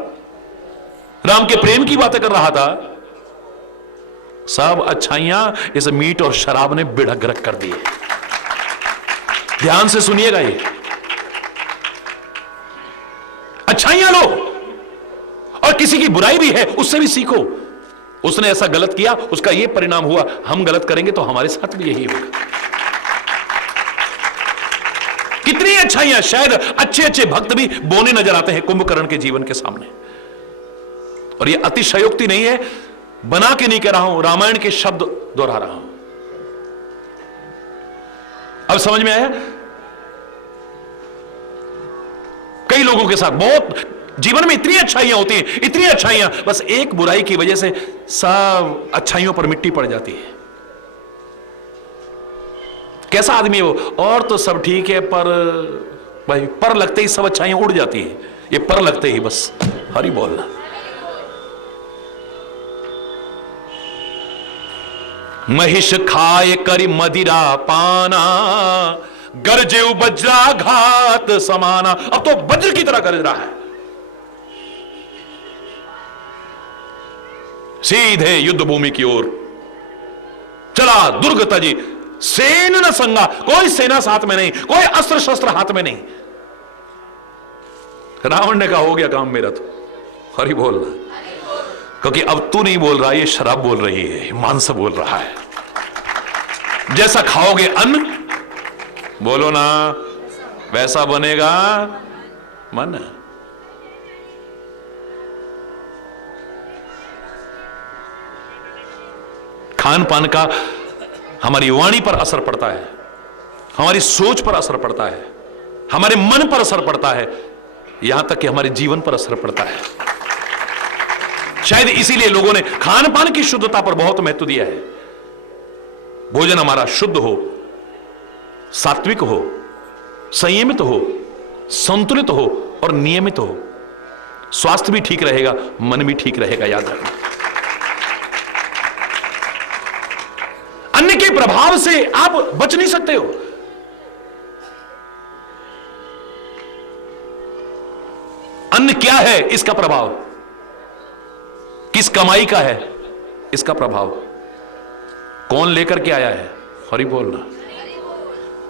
राम के प्रेम की बातें कर रहा था। सब अच्छाइयां इस मीट और शराब ने बिड़क रख कर दी। ध्यान से सुनिएगा, ये अच्छाइयां लो और किसी की बुराई भी है उससे भी सीखो। उसने ऐसा गलत किया, उसका यह परिणाम हुआ, हम गलत करेंगे तो हमारे साथ भी यही होगा। कितनी अच्छाइयां, शायद अच्छे अच्छे भक्त भी बोने नजर आते हैं कुंभकर्ण के जीवन के सामने। और यह अतिशयोक्ति नहीं है, बना के नहीं कह रहा हूं, रामायण के शब्द दोहरा रहा हूं। अब समझ में आया? कई लोगों के साथ बहुत जीवन में इतनी अच्छाइयां होती हैं, इतनी अच्छाइयां, बस एक बुराई की वजह से सब अच्छाइयों पर मिट्टी पड़ जाती है। कैसा आदमी है वो? और तो सब ठीक है, पर भाई पर लगते ही सब अच्छाइयां उड़ जाती है। ये पर लगते ही बस हरि बोलना। महिष खाए करी मदिरा पाना, गरजे वज्राघात समाना। अब तो वज्र की तरह गरज रहा है, सीधे युद्ध भूमि की ओर चला। दुर्ग तजी सेन न संगा, कोई सेना साथ में नहीं, कोई अस्त्र शस्त्र हाथ में नहीं। रावण ने कहा हो गया काम मेरा, तो हरि बोलना, क्योंकि अब तू नहीं बोल रहा, ये शराब बोल रही है, मांस बोल रहा है। जैसा खाओगे अन्न, बोलो ना, वैसा बनेगा मन। खान पान का हमारी वाणी पर असर पड़ता है, हमारी सोच पर असर पड़ता है, हमारे मन पर असर पड़ता है, यहां तक कि हमारे जीवन पर असर पड़ता है। शायद इसीलिए लोगों ने खान पान की शुद्धता पर बहुत महत्व दिया है। भोजन हमारा शुद्ध हो, सात्विक हो, संयमित हो, संतुलित हो और नियमित हो, स्वास्थ्य भी ठीक रहेगा, मन भी ठीक रहेगा। याद रखना, अन्न के प्रभाव से आप बच नहीं सकते हो। अन्न क्या है, इसका प्रभाव, किस कमाई का है, इसका प्रभाव, कौन लेकर के आया है, हरि बोलना,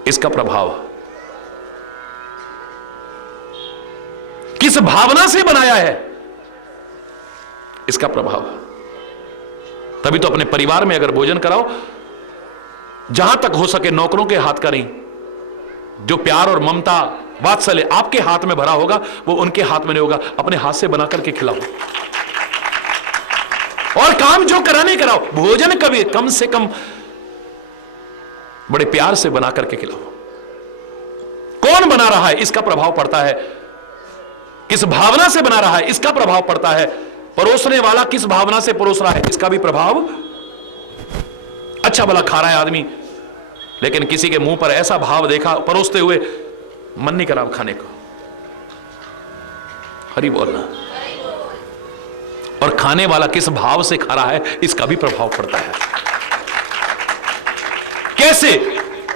इसका प्रभाव, किस भावना से बनाया है, इसका प्रभाव। तभी तो अपने परिवार में अगर भोजन कराओ, जहां तक हो सके नौकरों के हाथ का नहीं, जो प्यार और ममता वात्सल्य आपके हाथ में भरा होगा, वो उनके हाथ में नहीं होगा। अपने हाथ से बना करके खिलाओ, और काम जो कराने कराओ। भोजन कभी कम से कम बड़े प्यार से बना करके खिलाओ। कौन बना रहा है इसका प्रभाव पड़ता है, किस भावना से बना रहा है इसका प्रभाव पड़ता है, परोसने वाला किस भावना से परोस रहा है इसका भी प्रभाव। अच्छा भला खा रहा है आदमी, लेकिन किसी के मुंह पर ऐसा भाव देखा परोसते हुए, मन नहीं करा खाने को। हरि बोलना। और खाने वाला किस भाव से खा रहा है इसका भी प्रभाव पड़ता है। कैसे?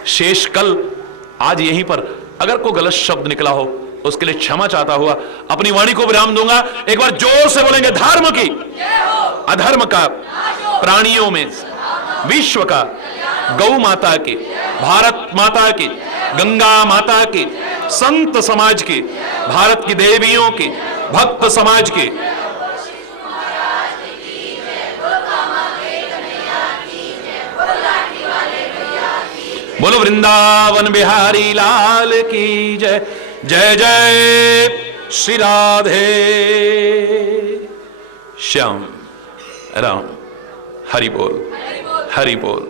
शेष कल आज यहीं पर अगर कोई गलत शब्द निकला हो उसके लिए क्षमा चाहता हुआ अपनी वाणी को विराम दूंगा। एक बार जोर से बोलेंगे, धर्म की, अधर्म का, प्राणियों में, विश्व का, गौ माता की, भारत माता की, गंगा माता की, संत समाज की, भारत की देवियों की, भक्त समाज की, बोलो वृंदावन बिहारी लाल की जय। जय जय श्री राधे श्याम राम। हरि बोल, हरि बोल।